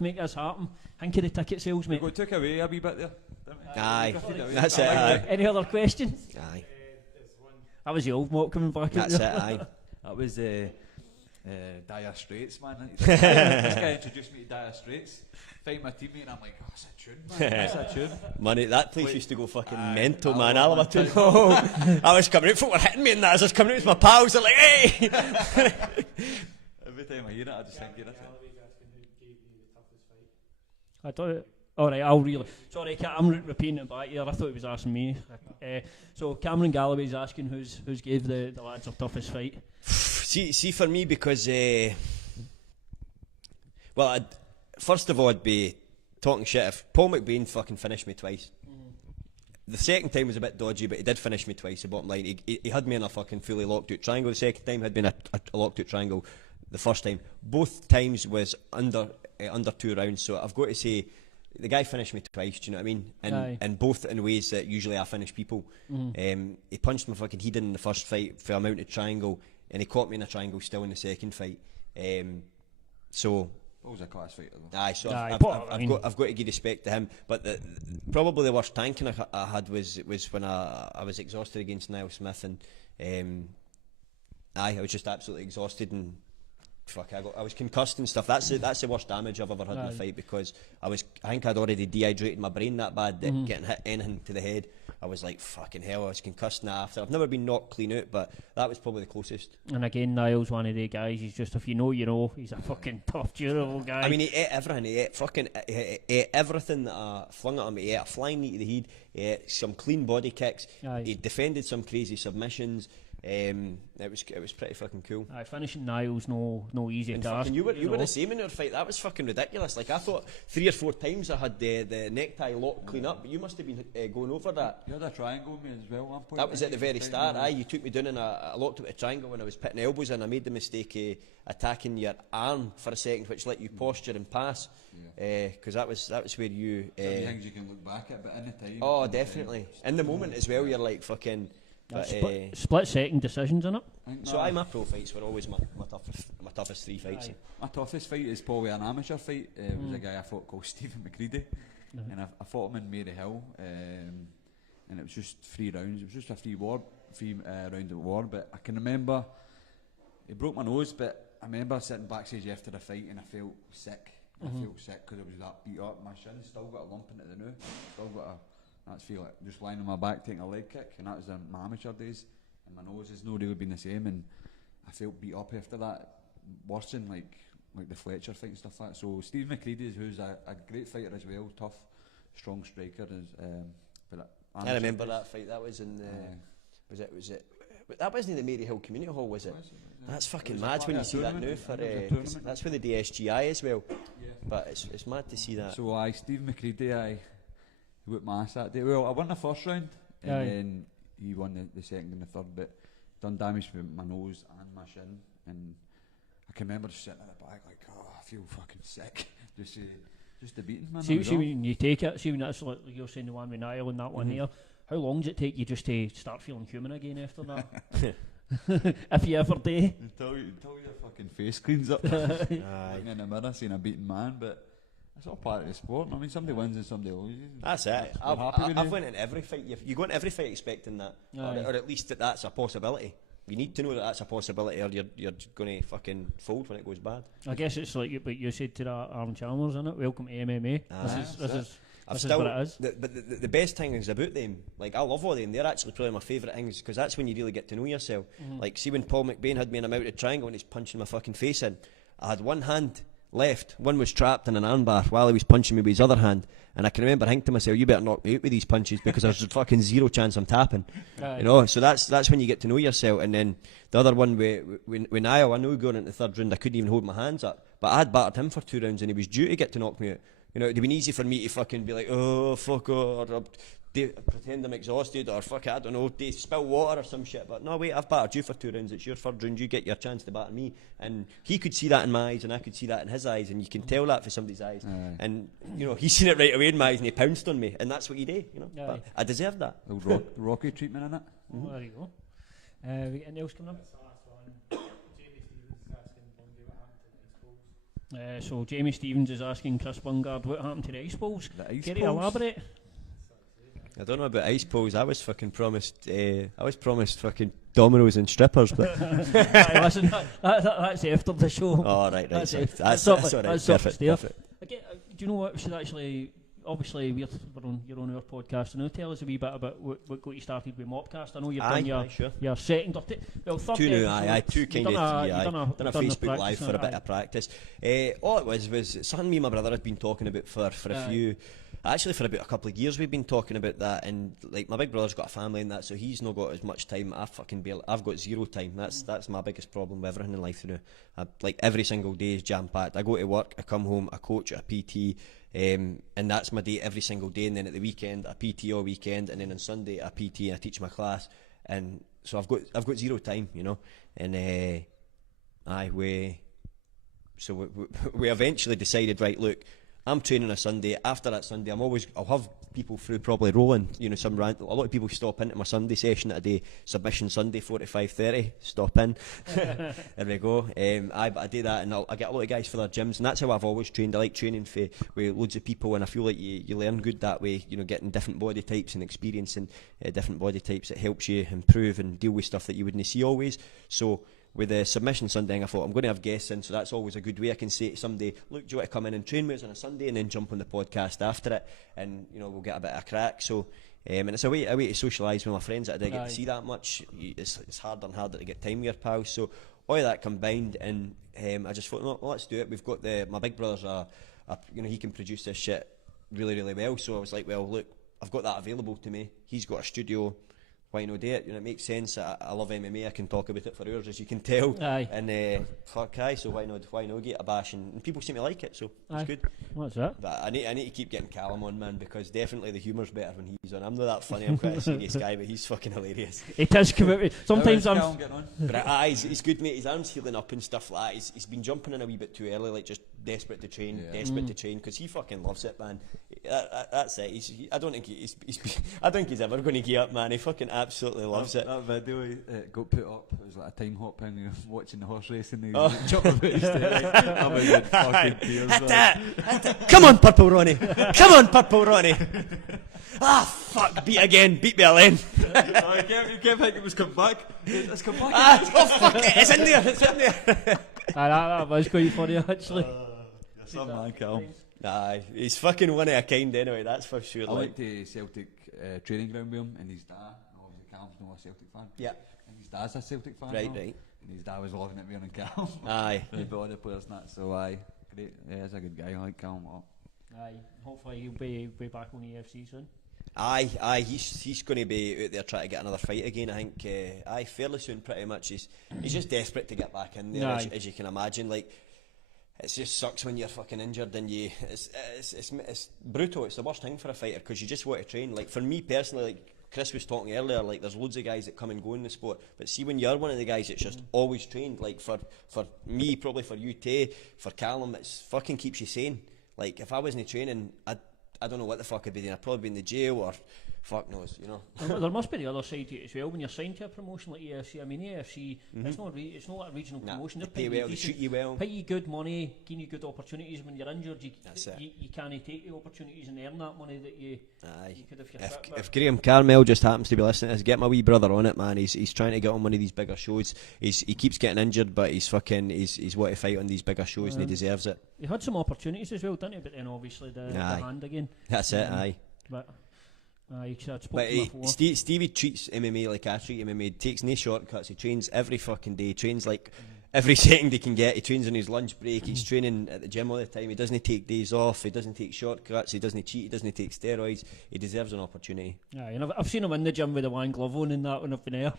Make this happen. Think of the ticket sales, mate. We took away a wee bit there. Aye, that's it. Aye. Any other questions? Aye. That was the old mock coming back. That's it. Aye. That was Dire Straits, man. This guy introduced me to Dire Straits. Find my teammate, and I'm like, oh, that's a tune, man. That's a tune. Money, that place used to go fucking mental, man. I was coming out, folk were hitting me, and that. I was just coming out with my pals. They're like, hey. Every time I hear it, I just think, I thought. Alright, I'll really. Sorry, I'm repeating it back here. I thought he was asking me. So Cameron Galloway's asking who's gave the lads their toughest fight. See, for me, because first of all, I'd be talking shit if Paul McBain fucking finished me twice. The second time was a bit dodgy, but he did finish me twice. The bottom line, he had me in a fucking fully locked out triangle. The second time had been a locked out triangle. The first time, both times was under 2 rounds. So I've got to say, the guy finished me twice, do you know what I mean? And both in ways that usually I finish people. He punched my fucking head in the first fight for a mounted triangle, and he caught me in a triangle still in the second fight. So what was a class fighter though? Aye, so I've got to give respect to him. But probably the worst tanking I had was when I was exhausted against Niall Smith, and I was just absolutely exhausted, and I was concussed and stuff. That's the worst damage I've ever had in a fight, because I think I'd already dehydrated my brain that bad that getting hit anything to the head I was like, fucking hell, I was concussed now after. I've never been knocked clean out, but that was probably the closest. And again, Niall's one of the guys, he's just, if you know, you know, he's a fucking tough, durable guy. I mean, he ate everything. He ate everything that I flung at him. He ate a flying knee to the head. He ate some clean body kicks. Aye. He defended some crazy submissions. It was pretty fucking cool. Aye, finishing Niall's no easy task. You were the same in your fight. That was fucking ridiculous. Like, I thought 3 or 4 times I had the necktie locked clean up, but you must have been going over that. You had a triangle with me as well at one point. That was at the very start. Aye, you took me down and I locked up a triangle when I was putting elbows in. I made the mistake of attacking your arm for a second, which let you posture and pass. Because that was where you. Things you can look back at, but in the time. Oh, definitely. In the moment as well, you're like fucking. But, split second decisions in it. So my pro fights were always my toughest 3 fights. My toughest fight is probably an amateur fight. It was a guy I fought called Stephen McCready, and I fought him in Maryhill, and it was just 3 rounds. It was just a 3 round of war. But I can remember he broke my nose, but I remember sitting backstage after the fight and I felt sick. I felt sick because I was that beat up. My shin still got a lump in it now. Still got a. That's feel like just lying on my back taking a leg kick, and that was in my amateur days. And my nose has not really been the same, and I felt beat up after that, worse than like the Fletcher fight and stuff like that. So Steve McCready, who's a great fighter as well, tough, strong striker. I remember that fight. That was in was it? That wasn't the Maryhill Community Hall, was it? That's fucking mad when you see that now. That's where the DSGI as well. Yeah. But it's mad to see that. So Steve McCready, he whipped my ass that day. Well, I won the first round, and then he won the second and the third, but done damage to my nose and my shin. And I can remember just sitting at the back like, oh, I feel fucking sick. just the beating, man. See when you take it, see when that's like you're saying the one with Niall and that one here, how long does it take you just to start feeling human again after that? If you ever do. Until your fucking face cleans up. Looking in the mirror seeing a beaten man, but it's all part of the sport. I mean, somebody wins and somebody loses. That's it. I've went in every fight. You go in every fight expecting that, or at least that's a possibility. You need to know that that's a possibility, or you're going to fucking fold when it goes bad. I guess it's like what you said to that Aaron Chalmers, isn't it? Welcome to MMA. This is what it is. But the best thing is about them. Like, I love all them. They're actually probably my favourite things because that's when you really get to know yourself. Like, see when Paul McBain had me in a mounted triangle and he's punching my fucking face in. I had one hand left, one was trapped in an armbar while he was punching me with his other hand, and I can remember thinking to myself, you better knock me out with these punches because there's fucking zero chance I'm tapping. You know, so that's when you get to know yourself. And then the other one with Niall, I know going into the third round I couldn't even hold my hands up, but I had battered him for 2 rounds and he was due to get to knock me out. You know, it'd been easy for me to fucking be like, oh fuck, or pretend I'm exhausted, or fuck it, I don't know, spill water or some shit. But no, wait, I've battered you for 2 rounds. It's your third round. You get your chance to batter me. And he could see that in my eyes, and I could see that in his eyes, and you can tell that for somebody's eyes. And you know, he seen it right away in my eyes, and he pounced on me, and that's what he did. You know, but I deserve that. The Rocky treatment in it. Oh, there you go. We got anything else coming up? So Jamie Stevens is asking Chris Bungard what happened to the ice balls. Can you elaborate? I don't know about ice balls. I was fucking promised. I was promised fucking dominoes and strippers. But listen, that's after the show. Oh right. That's all right. That's Perfect. Okay, do you know what? We should actually. Obviously, you're on our podcast, and tell us a wee bit about what got you started with Mopcast. I know you've done your second or third. Two kind of done a Facebook Live for a bit of practice. All it was something me and my brother had been talking about for a few. Actually, for about a couple of years we've been talking about that, and like my big brother's got a family and that, so he's not got as much time. I've got zero time. That's my biggest problem with everything in life. You know, like every single day is jam packed. I go to work, I come home, I coach at a PT. And that's my day every single day, and then at the weekend a PT all weekend, and then on Sunday a PT and I teach my class, and so I've got zero time, you know. And we eventually decided, right, look, I'm training on a Sunday. After that Sunday, I'll have people through probably rolling, you know, some rant. A lot of people stop into my Sunday session that a day, submission Sunday 45:30. Stop in. There we go. But I do that, and I get a lot of guys for their gyms, and that's how I've always trained. I like training with loads of people, and I feel like you learn good that way. You know, getting different body types and experiencing different body types. It helps you improve and deal with stuff that you wouldn't see always. So with the submission Sunday, I thought I'm going to have guests in, so that's always a good way. I can say to somebody, look, do you want to come in and train with us on a Sunday, and then jump on the podcast after it, and you know, we'll get a bit of a crack. So And it's a way to socialise with my friends that I didn't get to see that much. It's harder and harder to get time with your pals. So all of that combined, and I just thought, well, let's do it. We've got my big brother's he can produce this shit really, really well. So I was like, well, look, I've got that available to me. He's got a studio. Why not do it? It makes sense. I love MMA. I can talk about it for hours, as you can tell. Aye. And so why not get a bash? And people seem to like it, so it's good. What's that? But I need to keep getting Callum on, man, because definitely the humour's better when he's on. I'm not that funny. I'm quite a serious guy, but he's fucking hilarious. He does come out. Sometimes I'm. But he's good, mate. His arms healing up and stuff like that. He's been jumping in a wee bit too early, like just desperate to train, because he fucking loves it, man. That's it. I don't think he's ever going to give up, man. He fucking absolutely loves it. That video got put up. It was like a time hop thing. Watching the horse racing. And he jumped about his I was in fucking tears. Come on, Purple Ronnie. Come on, Purple Ronnie. Fuck! Beat me again. You kept thinking it was come back. It's come back. Fuck it! It's in there. That was quite funny, actually. You're some man, Cal. He's fucking one of a kind anyway, that's for sure. I went to Celtic training ground with him, and his dad, obviously Cal's not a Celtic fan. Yeah. And his dad's a Celtic fan. Right. And his dad was laughing at me and Cal. Aye. But other players and that, so great. Yeah, he's a good guy, I like Cal a lot. Aye, hopefully he'll be back on the EFC soon. Aye, he's going to be out there trying to get another fight again. I think fairly soon, pretty much. He's just desperate to get back in there, as you can imagine. Like, it just sucks when you're fucking injured and it's brutal. It's the worst thing for a fighter because you just want to train. Like, for me personally, like Chris was talking earlier, like there's loads of guys that come and go in the sport, but see when you're one of the guys that's just always trained, like for me, probably for you too, for Callum, it fucking keeps you sane. Like, if I wasn't training, I don't know what the fuck I'd be doing. I'd probably be in the jail or fuck knows, There must be the other side to it as well. When you're signed to a promotion like EFC, I mean EFC, it's not like a regional promotion. They pay well, they treat you well, pay you good money, give you good opportunities. When you're injured, you can't take the opportunities and earn that money that you could if Graham Carmel just happens to be listening to this, get my wee brother on it, man. He's trying to get on one of these bigger shows. He keeps getting injured, but he's want to fight on these bigger shows and he deserves it. He had some opportunities as well, didn't he? But then obviously the hand again. That's it, aye. But Stevie treats MMA like I treat MMA. He takes no shortcuts. He trains every fucking day. He trains like every second he can get. He trains on his lunch break. He's training at the gym all the time. He doesn't take days off. He doesn't take shortcuts. He doesn't cheat. He doesn't take steroids. He deserves an opportunity. And I've seen him in the gym with a one glove on and that when I've been there.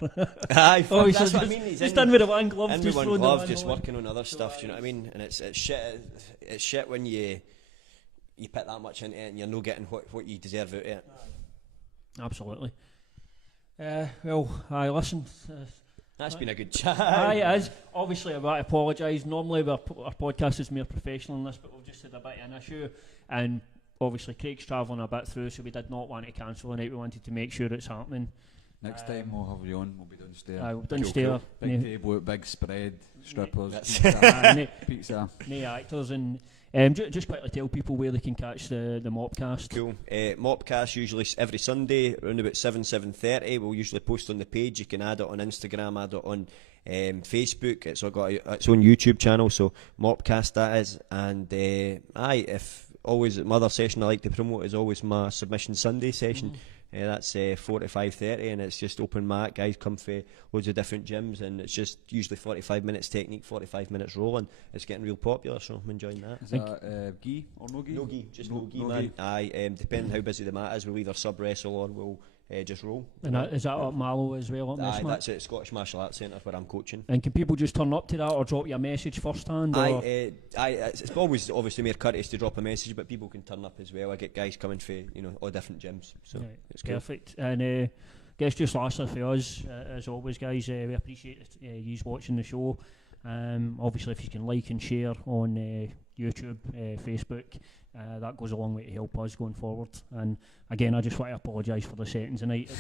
That's what I mean. He's done with a one glove. Just working on other stuff. Do you know what I mean? And it's shit. It's shit when you put that much into it and you're not getting what you deserve out of it. Absolutely. Listen. That's been a good chat. It is. Obviously, I want to apologise. Normally, our podcast is more professional than this, but we've just had a bit of an issue. And obviously, Craig's travelling a bit through, so we did not want to cancel the night. We wanted to make sure it's happening. Next time we'll have you on, we'll be downstairs. We'll downstairs. Cool. Big table, big spread, strippers, pizza. No actors. And just quickly tell people where they can catch the Mopcast. Cool. Mopcast usually every Sunday around about 7:30. We'll usually post on the page. You can add it on Instagram, add it on Facebook. It's got its own YouTube channel, so Mopcast that is. And if always my other session I like to promote is always my Submission Sunday session. That's 4 to 5:30, and it's just open mic. Guys come for loads of different gyms, and it's just usually 45 minutes technique, 45 minutes rolling. It's getting real popular, so I'm enjoying that. Is that gi or no gi? No gi, just no gi, man. Aye, depending how busy the mat is, we'll either sub wrestle or we'll just roll. And is that up Mallow as well? Aye, that's it. Scottish Martial Arts Centre where I'm coaching. And can people just turn up to that or drop you a message first hand? It's always obviously more courteous to drop a message, but people can turn up as well. I get guys coming for all different gyms, so it's perfect. Cool. And guess just lastly for us, as always, guys, we appreciate you watching the show. Obviously, if you can like and share on YouTube, Facebook, that goes a long way to help us going forward. And again, I just want to apologise for the settings tonight.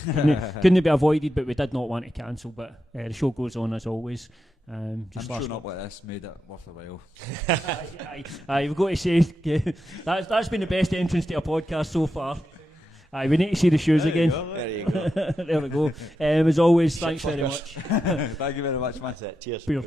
Couldn't be avoided, but we did not want to cancel. But the show goes on as always. I'm showing up like this made it worth a while. We've got to say that's been the best entrance to a podcast so far. We need to see the shoes again. There you go. There we go. As always, thanks very much. Thank you very much, man. That's it. Cheers. Cheers.